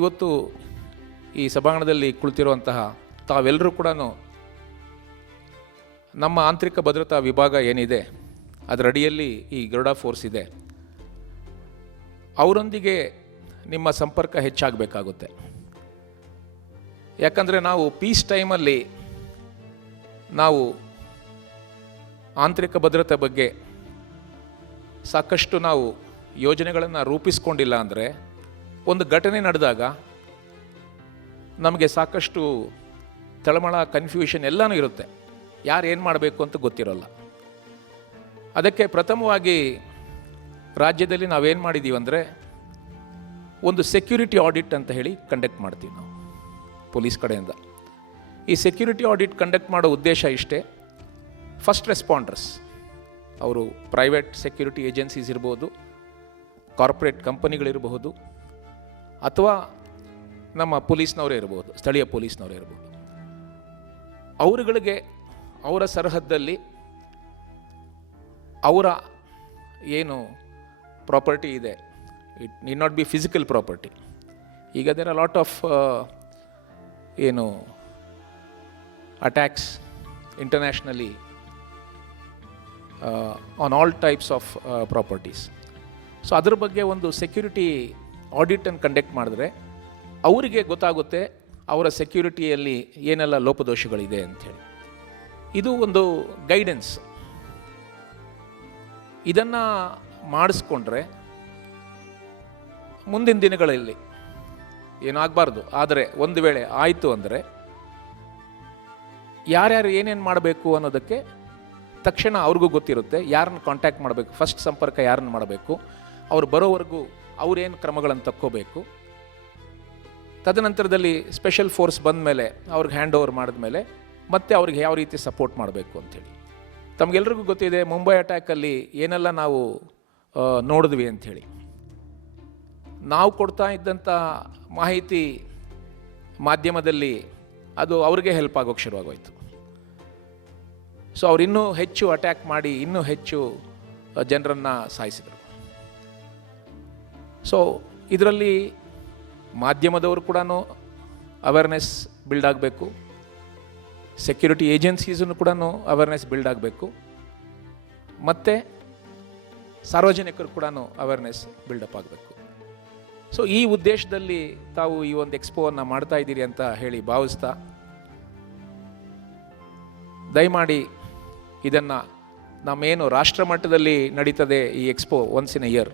ಇವತ್ತು ಈ ಸಭಾಂಗಣದಲ್ಲಿ ಕುಳಿತಿರುವಂತಹ ತಾವೆಲ್ಲರೂ ಕೂಡ ನಮ್ಮ ಆಂತರಿಕ ಭದ್ರತಾ ವಿಭಾಗ ಏನಿದೆ ಅದರ ಅಡಿಯಲ್ಲಿ ಈ ಗರುಡ ಫೋರ್ಸ್ ಇದೆ, ಅವರೊಂದಿಗೆ ನಿಮ್ಮ ಸಂಪರ್ಕ ಹೆಚ್ಚಾಗಬೇಕಾಗುತ್ತೆ. ಯಾಕಂದರೆ ನಾವು ಪೀಸ್ ಟೈಮಲ್ಲಿ ನಾವು ಆಂತರಿಕ ಭದ್ರತೆ ಬಗ್ಗೆ ಸಾಕಷ್ಟು ನಾವು ಯೋಜನೆಗಳನ್ನು ರೂಪಿಸ್ಕೊಂಡಿಲ್ಲ ಅಂದರೆ ಒಂದು ಘಟನೆ ನಡೆದಾಗ ನಮಗೆ ಸಾಕಷ್ಟು ತಳಮಳ, ಕನ್ಫ್ಯೂಷನ್ ಎಲ್ಲನೂ ಇರುತ್ತೆ, ಯಾರು ಏನು ಮಾಡಬೇಕು ಅಂತ ಗೊತ್ತಿರೋಲ್ಲ. ಅದಕ್ಕೆ ಪ್ರಥಮವಾಗಿ ರಾಜ್ಯದಲ್ಲಿ ನಾವೇನು ಮಾಡಿದ್ದೀವಿ ಅಂದರೆ ಒಂದು ಸೆಕ್ಯೂರಿಟಿ ಆಡಿಟ್ ಅಂತ ಹೇಳಿ ಕಂಡಕ್ಟ್ ಮಾಡ್ತೀವಿ ನಾವು ಪೊಲೀಸ್ ಕಡೆಯಿಂದ. ಈ ಸೆಕ್ಯೂರಿಟಿ ಆಡಿಟ್ ಕಂಡಕ್ಟ್ ಮಾಡೋ ಉದ್ದೇಶ ಇಷ್ಟೇ, ಫಸ್ಟ್ ರೆಸ್ಪಾಂಡರ್ಸ್ ಅವರು ಪ್ರೈವೇಟ್ ಸೆಕ್ಯೂರಿಟಿ ಏಜೆನ್ಸೀಸ್ ಇರ್ಬೋದು, ಕಾರ್ಪೊರೇಟ್ ಕಂಪನಿಗಳಿರಬಹುದು, ಅಥವಾ ನಮ್ಮ ಪೊಲೀಸ್ನವರೇ ಇರ್ಬೋದು, ಸ್ಥಳೀಯ ಪೊಲೀಸ್ನವರೇ ಇರ್ಬೋದು, ಅವರುಗಳಿಗೆ ಅವರ ಸರಹದ್ದಲ್ಲಿ ಅವರ ಏನು ಪ್ರಾಪರ್ಟಿ ಇದೆ, it need not be physical property. ಈಗ ದೇರ್ ಆರ್ ಲಾಟ್ ಆಫ್ ಏನು attacks internationally on all types of properties. So ಅದ್ರ ಬಗ್ಗೆ ಒಂದು ಸೆಕ್ಯೂರಿಟಿ ಆಡಿಟನ್ನು ಕಂಡಕ್ಟ್ ಮಾಡಿದ್ರೆ ಅವರಿಗೆ ಗೊತ್ತಾಗುತ್ತೆ ಅವರ ಸೆಕ್ಯೂರಿಟಿಯಲ್ಲಿ ಏನೆಲ್ಲ ಲೋಪದೋಷಗಳಿದೆ ಅಂಥೇಳಿ. ಇದು ಒಂದು ಗೈಡೆನ್ಸ್. ಇದನ್ನು ಮಾಡಿಸ್ಕೊಂಡ್ರೆ ಮುಂದಿನ ದಿನಗಳಲ್ಲಿ ಏನಾಗಬಾರ್ದು, ಆದರೆ ಒಂದು ವೇಳೆ ಆಯಿತು ಅಂದರೆ ಯಾರ್ಯಾರು ಏನೇನು ಮಾಡಬೇಕು ಅನ್ನೋದಕ್ಕೆ ತಕ್ಷಣ ಅವ್ರಿಗೂ ಗೊತ್ತಿರುತ್ತೆ, ಯಾರನ್ನು ಕಾಂಟ್ಯಾಕ್ಟ್ ಮಾಡಬೇಕು, ಫಸ್ಟ್ ಸಂಪರ್ಕ ಯಾರನ್ನು ಮಾಡಬೇಕು, ಅವ್ರು ಬರೋವರೆಗೂ ಅವ್ರೇನು ಕ್ರಮಗಳನ್ನು ತಕ್ಕೋಬೇಕು. ತದನಂತರದಲ್ಲಿ ಸ್ಪೆಷಲ್ ಫೋರ್ಸ್ ಬಂದ ಮೇಲೆ ಅವ್ರಿಗೆ ಹ್ಯಾಂಡ್ ಓವರ್ ಮಾಡಿದ್ಮೇಲೆ ಮತ್ತೆ ಅವ್ರಿಗೆ ಯಾವ ರೀತಿ ಸಪೋರ್ಟ್ ಮಾಡಬೇಕು ಅಂಥೇಳಿ. ತಮಗೆಲ್ರಿಗೂ ಗೊತ್ತಿದೆ ಮುಂಬೈ ಅಟ್ಯಾಕಲ್ಲಿ ಏನೆಲ್ಲ ನಾವು ನೋಡಿದ್ವಿ ಅಂಥೇಳಿ. ನಾವು ಕೊಡ್ತಾ ಇದ್ದಂಥ ಮಾಹಿತಿ ಮಾಧ್ಯಮದಲ್ಲಿ ಅದು ಅವ್ರಿಗೆ ಹೆಲ್ಪ್ ಆಗೋಕ್ಕೆ ಶುರುವಾಗೋಯ್ತು. ಸೊ ಅವ್ರು ಇನ್ನೂ ಹೆಚ್ಚು ಅಟ್ಯಾಕ್ ಮಾಡಿ ಇನ್ನೂ ಹೆಚ್ಚು ಜನರನ್ನು ಸಾಯಿಸಿದರು. ಸೊ ಇದರಲ್ಲಿ ಮಾಧ್ಯಮದವರು ಕೂಡ ಅವೇರ್ನೆಸ್ ಬಿಲ್ಡ್ ಆಗಬೇಕು, ಸೆಕ್ಯೂರಿಟಿ ಏಜೆನ್ಸೀಸನ್ನು ಕೂಡ ಅವೇರ್ನೆಸ್ ಬಿಲ್ಡ್ ಆಗಬೇಕು, ಮತ್ತು ಸಾರ್ವಜನಿಕರು ಕೂಡ ಅವೇರ್ನೆಸ್ ಬಿಲ್ಡಪ್ ಆಗಬೇಕು. ಸೊ ಈ ಉದ್ದೇಶದಲ್ಲಿ ತಾವು ಈ ಒಂದು ಎಕ್ಸ್ಪೋವನ್ನು ಮಾಡ್ತಾ ಇದ್ದೀರಿ ಅಂತ ಹೇಳಿ ಭಾವಿಸ್ತಾ, ದಯಮಾಡಿ ಇದನ್ನು ನಮ್ಮೇನು ರಾಷ್ಟ್ರ ಮಟ್ಟದಲ್ಲಿ ನಡೀತದೆ ಈ expo once in a year,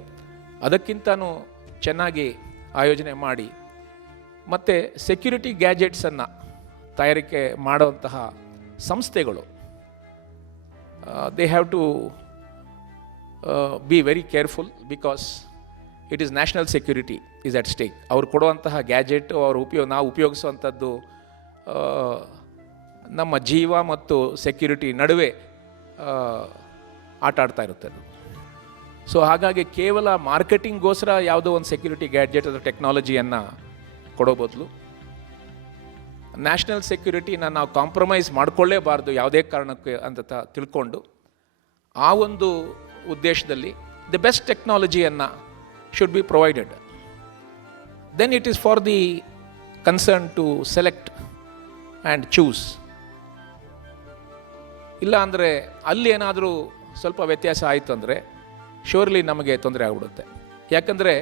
ಅದಕ್ಕಿಂತನೂ ಚೆನ್ನಾಗಿ ಆಯೋಜನೆ ಮಾಡಿ, ಮತ್ತು ಸೆಕ್ಯೂರಿಟಿ ಗ್ಯಾಜೆಟ್ಸನ್ನು ತಯಾರಿಕೆ ಮಾಡುವಂತಹ ಸಂಸ್ಥೆಗಳು they have to be very careful, because it is national security is at stake. ಅವ್ರು ಕೊಡುವಂತಹ ಗ್ಯಾಜೆಟ್ ನಾವು ಉಪಯೋಗಿಸುವಂಥದ್ದು ನಮ್ಮ ಜೀವ ಮತ್ತು ಸೆಕ್ಯೂರಿಟಿ ನಡುವೆ ಆಟ ಆಡ್ತಾ ಇರುತ್ತೆ ಅದು. ಸೊ ಹಾಗಾಗಿ ಕೇವಲ ಮಾರ್ಕೆಟಿಂಗ್ಗೋಸ್ಕರ ಯಾವುದೋ ಒಂದು ಸೆಕ್ಯೂರಿಟಿ ಗ್ಯಾಡ್ಜೆಟ್ ಅಥವಾ ಟೆಕ್ನಾಲಜಿಯನ್ನು ಕೊಡೋ ಬದಲು ನ್ಯಾಷನಲ್ ಸೆಕ್ಯೂರಿಟಿನ ನಾವು ಕಾಂಪ್ರಮೈಸ್ ಮಾಡಿಕೊಳ್ಳೇಬಾರ್ದು ಯಾವುದೇ ಕಾರಣಕ್ಕೆ ಅಂತ ತಿಳ್ಕೊಂಡು, ಆ ಒಂದು ಉದ್ದೇಶದಲ್ಲಿ ದಿ ಬೆಸ್ಟ್ ಟೆಕ್ನಾಲಜಿಯನ್ನು should be provided. Then it is for the concern to select and choose. ಇಲ್ಲ ಅಂದರೆ ಅಲ್ಲಿ ಏನಾದರೂ ಸ್ವಲ್ಪ ವ್ಯತ್ಯಾಸ ಆಯಿತು ಅಂದರೆ ಶ್ಯೂರ್ಲಿ ನಮಗೆ ತೊಂದರೆ ಆಗ್ಬಿಡುತ್ತೆ. ಯಾಕಂದರೆ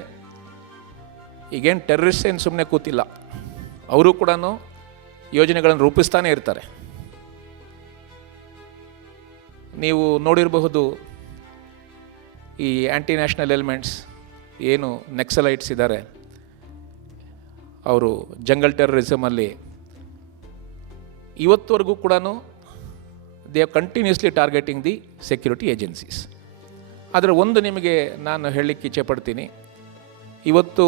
ಈಗೇನು ಟೆರ್ರಿಸ್ಟ್ ಏನು ಸುಮ್ಮನೆ ಕೂತಿಲ್ಲ, ಅವರು ಕೂಡ ಯೋಜನೆಗಳನ್ನು ರೂಪಿಸ್ತಾನೆ ಇರ್ತಾರೆ. ನೀವು ನೋಡಿರಬಹುದು ಈ ಆ್ಯಂಟಿ ನ್ಯಾಷನಲ್ ಎಲಿಮೆಂಟ್ಸ್ ಏನು ನೆಕ್ಸಲೈಟ್ಸ್ ಇದ್ದಾರೆ, ಅವರು ಜಂಗಲ್ ಟೆರರಿಸಮಲ್ಲಿ ಇವತ್ತವರೆಗೂ ಕೂಡ they are continuously targeting the security agencies. ಆದರೆ ಒಂದು ನಿಮಗೆ ನಾನು ಹೇಳಲಿಕ್ಕೆ ಇಚ್ಛೆ ಪಡ್ತೀನಿ, ಇವತ್ತು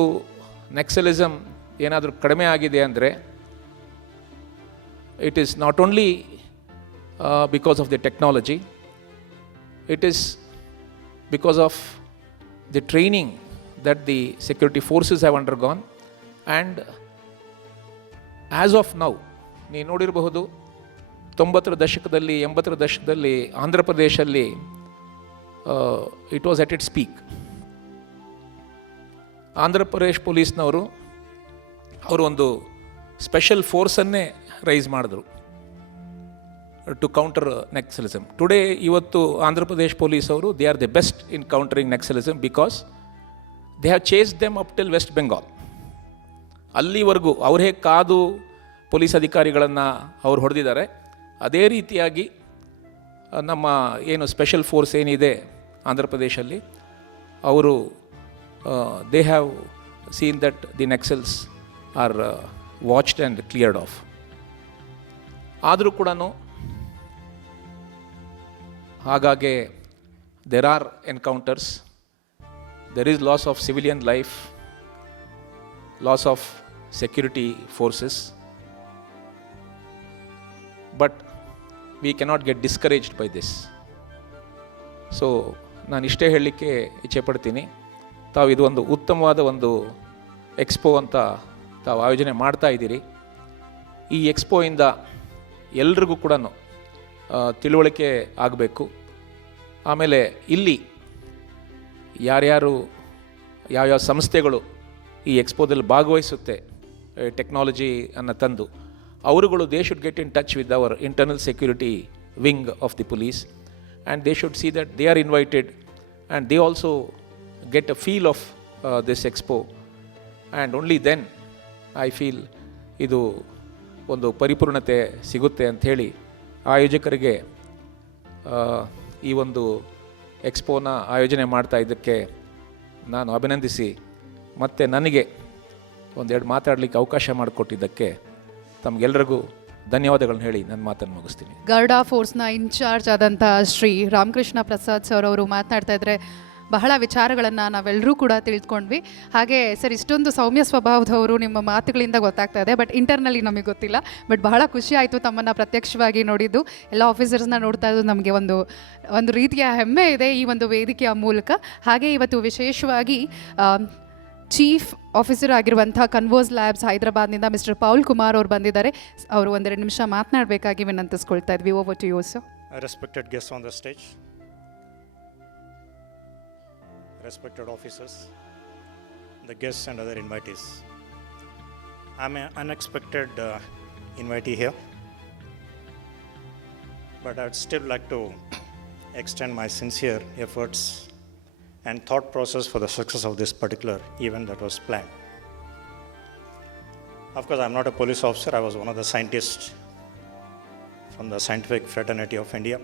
ನೆಕ್ಸಲಿಸಮ್ ಏನಾದರೂ ಕಡಿಮೆ ಆಗಿದೆ ಅಂದರೆ it is not only because of the technology, it is because of the training that the security forces have undergone. And as of now, ನೀವು ನೋಡಿರಬಹುದು 90ರ ದಶಕದಲ್ಲಿ 80ರ ದಶಕದಲ್ಲಿ ಆಂಧ್ರ ಪ್ರದೇಶಲ್ಲಿ it was at its peak. Andhra Pradesh ಪೊಲೀಸ್ನವರು ಅವರು ಒಂದು ಸ್ಪೆಷಲ್ ಫೋರ್ಸನ್ನೇ ರೈಸ್ ಮಾಡಿದ್ರು ಟು ಕೌಂಟರ್ ನೆಕ್ಸಲಿಸಮ್. ಟುಡೇ ಇವತ್ತು ಆಂಧ್ರ ಪ್ರದೇಶ್ ಪೊಲೀಸ್ ಅವರು they are the best in countering naxalism because they have chased them up till West Bengal. ಅಲ್ಲಿವರೆಗೂ ಅವ್ರು ಹೇಗೆ ಕಾದು ಪೊಲೀಸ್ ಅಧಿಕಾರಿಗಳನ್ನು ಅವ್ರು ಹೊಡೆದಿದ್ದಾರೆ, ಅದೇ ರೀತಿಯಾಗಿ ನಮ್ಮ ಏನು ಸ್ಪೆಷಲ್ ಫೋರ್ಸ್ ಏನಿದೆ ಆಂಧ್ರ ಪ್ರದೇಶಲ್ಲಿ, ಅವರು they have seen that the naxals are watched and cleared off. ಆದರೂ ಕೂಡ ಹಾಗಾಗಿ there are encounters, there is loss of civilian life, loss of security forces, but we cannot get discouraged by this. So ನಾನು ಇಷ್ಟೇ ಹೇಳಲಿಕ್ಕೆ ಇಚ್ಛೆ ಪಡ್ತೀನಿ, ತಾವು ಇದು ಒಂದು ಉತ್ತಮವಾದ ಒಂದು ಎಕ್ಸ್ಪೋ ಅಂತ ತಾವು ಆಯೋಜನೆ ಮಾಡ್ತಾ ಇದ್ದೀರಿ. ಈ ಎಕ್ಸ್ಪೋಯಿಂದ ಎಲ್ರಿಗೂ ಕೂಡ ತಿಳುವಳಿಕೆ ಆಗಬೇಕು. ಆಮೇಲೆ ಇಲ್ಲಿ ಯಾರ್ಯಾರು ಯಾವ್ಯಾವ ಸಂಸ್ಥೆಗಳು ಈ ಎಕ್ಸ್ಪೋದಲ್ಲಿ ಭಾಗವಹಿಸುತ್ತೆ ಟೆಕ್ನಾಲಜಿ ಅನ್ನು ತಂದು, ಅವರುಗಳು they should get in touch with our internal security wing of the police and they should see that they are invited and they also get a feel of this expo. And only then I feel ಇದು ಒಂದು ಪರಿಪೂರ್ಣತೆ ಸಿಗುತ್ತೆ ಅಂಥೇಳಿ ಆಯೋಜಕರಿಗೆ ಈ ಒಂದು ಎಕ್ಸ್ಪೋನ ಆಯೋಜನೆ ಮಾಡ್ತಾ ಇದ್ದಕ್ಕೆ ನಾನು ಅಭಿನಂದಿಸಿ, ಮತ್ತು ನನಗೆ ಒಂದೆರಡು ಮಾತಾಡಲಿಕ್ಕೆ ಅವಕಾಶ ಮಾಡಿಕೊಟ್ಟಿದ್ದಕ್ಕೆ ತಮಗೆಲ್ಲರಿಗೂ ಧನ್ಯವಾದಗಳನ್ನ ಹೇಳಿ ನನ್ನ ಮಾತನ್ನು ಮುಗಿಸ್ತೀನಿ. ಗರ್ಡಾ ಫೋರ್ಸ್ನ ಇನ್ಚಾರ್ಜ್ ಆದಂಥ ಶ್ರೀ ರಾಮಕೃಷ್ಣ ಪ್ರಸಾದ್ ಸರ್ ಅವರು ಮಾತನಾಡ್ತಾ ಇದ್ದರೆ ಬಹಳ ವಿಚಾರಗಳನ್ನು ನಾವೆಲ್ಲರೂ ಕೂಡ ತಿಳ್ಕೊಂಡ್ವಿ. ಹಾಗೆ ಸರ್, ಇಷ್ಟೊಂದು ಸೌಮ್ಯ ಸ್ವಭಾವದವರು ನಿಮ್ಮ ಮಾತುಗಳಿಂದ ಗೊತ್ತಾಗ್ತಾ ಇದೆ, ಬಟ್ ಇಂಟರ್ನಲ್ಲಿ ನಮಗೆ ಗೊತ್ತಿಲ್ಲ. ಬಟ್ ಬಹಳ ಖುಷಿ ಆಯಿತು ತಮ್ಮನ್ನು ಪ್ರತ್ಯಕ್ಷವಾಗಿ ನೋಡಿದ್ದು. ಎಲ್ಲ ಆಫೀಸರ್ಸ್ನ ನೋಡ್ತಾ ಇದ್ದು ನಮಗೆ ಒಂದು ರೀತಿಯ ಹೆಮ್ಮೆ ಇದೆ ಈ ಒಂದು ವೇದಿಕೆಯ ಮೂಲಕ. ಹಾಗೆ ಇವತ್ತು ವಿಶೇಷವಾಗಿ ಚೀಫ್ ಆಫೀಸರ್ ಆಗಿರುವಂಥ ಕನ್ವರ್ಸ್ ಲ್ಯಾಬ್ಸ್ ಹೈದರಾಬಾದ್ನಿಂದ ಮಿಸ್ಟರ್ ಪೌಲ್ ಕುಮಾರ್ ಅವರು ಬಂದಿದ್ದಾರೆ. ಅವರು ಒಂದೆರಡು ನಿಮಿಷ ಮಾತನಾಡಬೇಕಾಗಿ ವಿನಂತಿಸ್ಕೊಳ್ತಾ ಇದ್ವಿ. Over to you sir. Respected guests on the stage, respected officers, the guests and other invitees. I'm an unexpected invitee here, but I'd still like to extend my sincere efforts and thought process for the success of this particular event that was planned. Of course, I'm not a police officer. I was one of the scientists from the scientific fraternity of India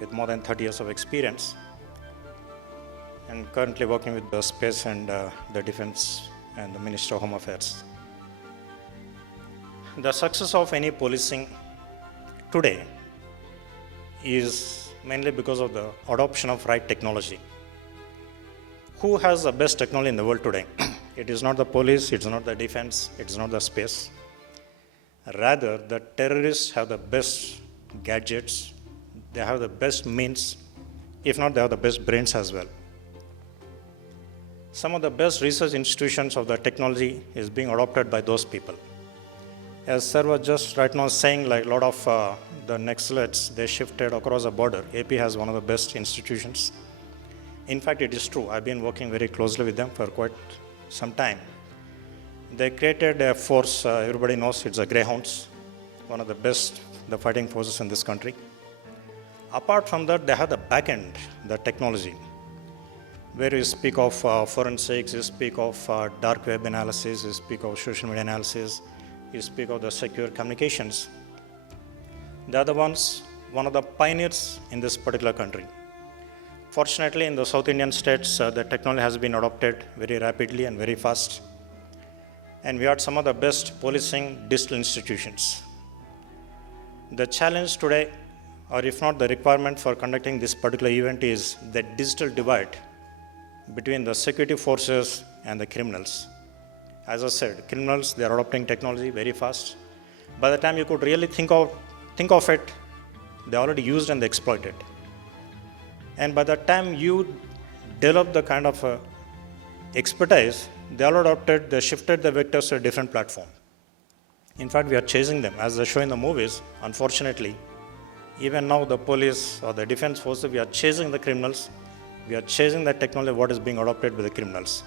with more than 30 years of experience, and currently working with the space and the defense and the Ministry of Home Affairs. The success of any policing today is mainly because of the adoption of right technology. Who has the best technology in the world today? It is not the police, it's not the defense, it's not the space. Rather, the terrorists have the best gadgets, they have the best means, if not, they have the best brains as well. Some of the best research institutions of the technology is being adopted by those people. As sir was just right now saying, like a lot of the Naxalites, they shifted across the border. AP has one of the best institutions. In fact, it is true. I've been working very closely with them for quite some time. They created a force, everybody knows it's the Greyhounds, one of the best, the fighting forces in this country. Apart from that, they have the back end, the technology, where you speak of forensics, you speak of dark web analysis, you speak of social media analysis, you speak of the secure communications. They are the ones one of the pioneers in this particular country. Fortunately, in the South Indian states, the technology has been adopted very rapidly and very fast. And we are some of the best policing digital institutions. The challenge today, or if not the requirement for conducting this particular event, is the digital divide between the security forces and the criminals. As I said, criminals, they are adopting technology very fast. By the time you could really think of it, they already used and they exploited. And by the time you develop the kind of expertise, they all adopted, they shifted the vectors to a different platform. In fact, we are chasing them. As they show in the movies, unfortunately, even now the police or the defense forces, we are chasing the criminals. We are chasing the technology, what is being adopted by the criminals.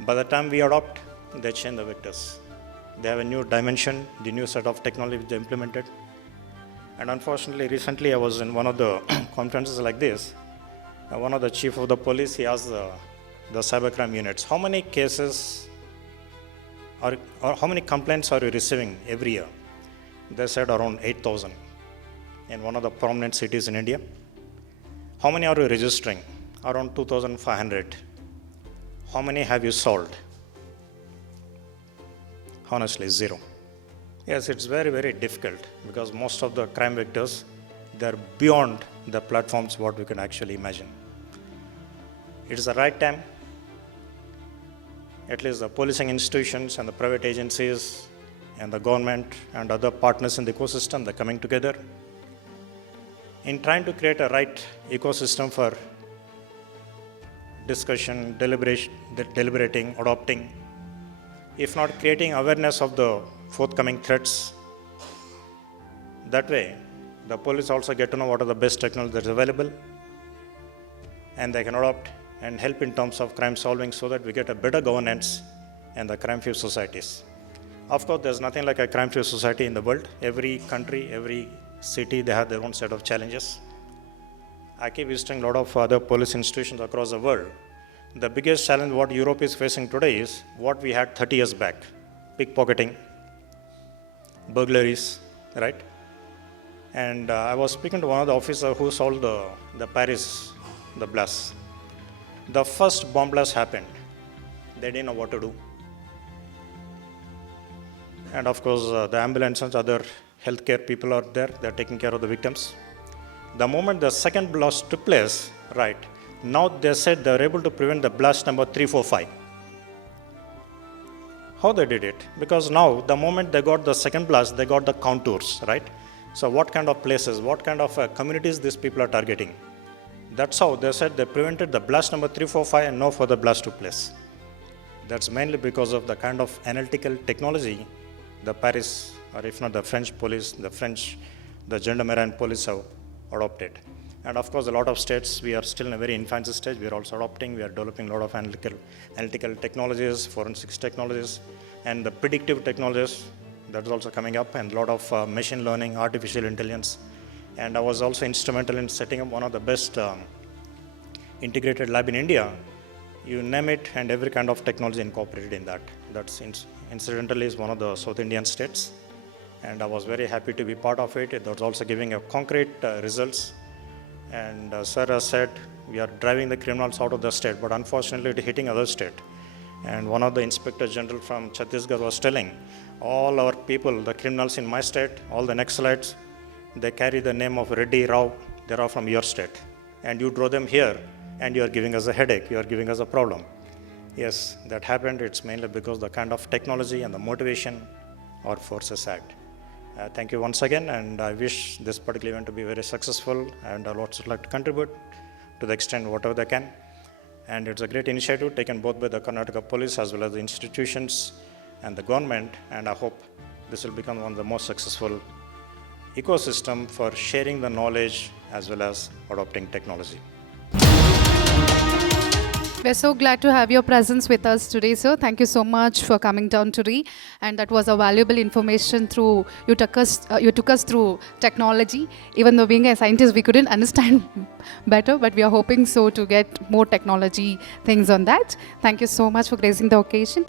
By the time we adopt, they change the vectors. They have a new dimension, the new set of technology which they implemented. And unfortunately, recently I was in one of the conferences like this. One of the chief of the police, he asked the cybercrime units, how many cases or how many complaints are you receiving every year? They said around 8,000 in one of the prominent cities in India. How many are you registering? Around 2,500. How many have you solved? Honestly, 0. Yes, it's very, very difficult because most of the crime vectors, they're beyond the platforms what we can actually imagine. It is the right time, at least the policing institutions and the private agencies and the government and other partners in the ecosystem, they're coming together in trying to create a right ecosystem for discussion, deliberating, adopting, if not creating awareness of the forthcoming threats. That way, the police also get to know what are the best technology that is available, and they can adopt and help in terms of crime solving so that we get a better governance and the crime-free societies. Of course, there's nothing like a crime-free society in the world. Every country, every city, they have their own set of challenges. I keep visiting a lot of other police institutions across the world. The biggest challenge what Europe is facing today is what we had 30 years back. Pickpocketing, burglaries, right? And I was speaking to one of the officers who solved the Paris, the blast. The first bomb blast happened. They didn't know what to do. And of course, the ambulances, other healthcare people are there. They're taking care of the victims. The moment the second blast took place, right, now they said they were able to prevent the blast number 345. How they did it? Because now, the moment they got the second blast, they got the contours, right? So what kind of places, what kind of communities these people are targeting? That's how they said they prevented the blast number 345 and no further blast took place. That's mainly because of the kind of analytical technology the Paris, or if not the French police, the gendarmerie police have adopted. And of course, a lot of states, we are still in a very infancy stage. We are also adopting, we are developing a lot of analytical technologies, forensics technologies, and the predictive technologies that is also coming up, and a lot of machine learning, artificial intelligence. And I was also instrumental in setting up one of the best integrated lab in India. You name it, and every kind of technology incorporated in that. That's incidentally is one of the South Indian states. And I was very happy to be part of it. It was also giving a concrete results. And sir has said, we are driving the criminals out of the state, but unfortunately it is hitting other state. And one of the Inspector General from Chhattisgarh was telling, all our people, the criminals in my state, all the Naxalites, they carry the name of Reddy Rao, they are from your state. And you draw them here, and you are giving us a headache, you are giving us a problem. Yes, that happened. It's mainly because the kind of technology and the motivation our forces had. Thank you once again, and I wish this particular event to be very successful, and I would also like to contribute to the extent whatever they can. And it's a great initiative taken both by the Karnataka Police as well as the institutions and the government, and I hope this will become one of the most successful ecosystem for sharing the knowledge as well as adopting technology. We're so glad to have your presence with us today, sir. Thank you so much for coming down today. And that was a valuable information through, you took us through technology. Even though being a scientist, we couldn't understand better, but we are hoping so to get more technology things on that. Thank you so much for gracing the occasion.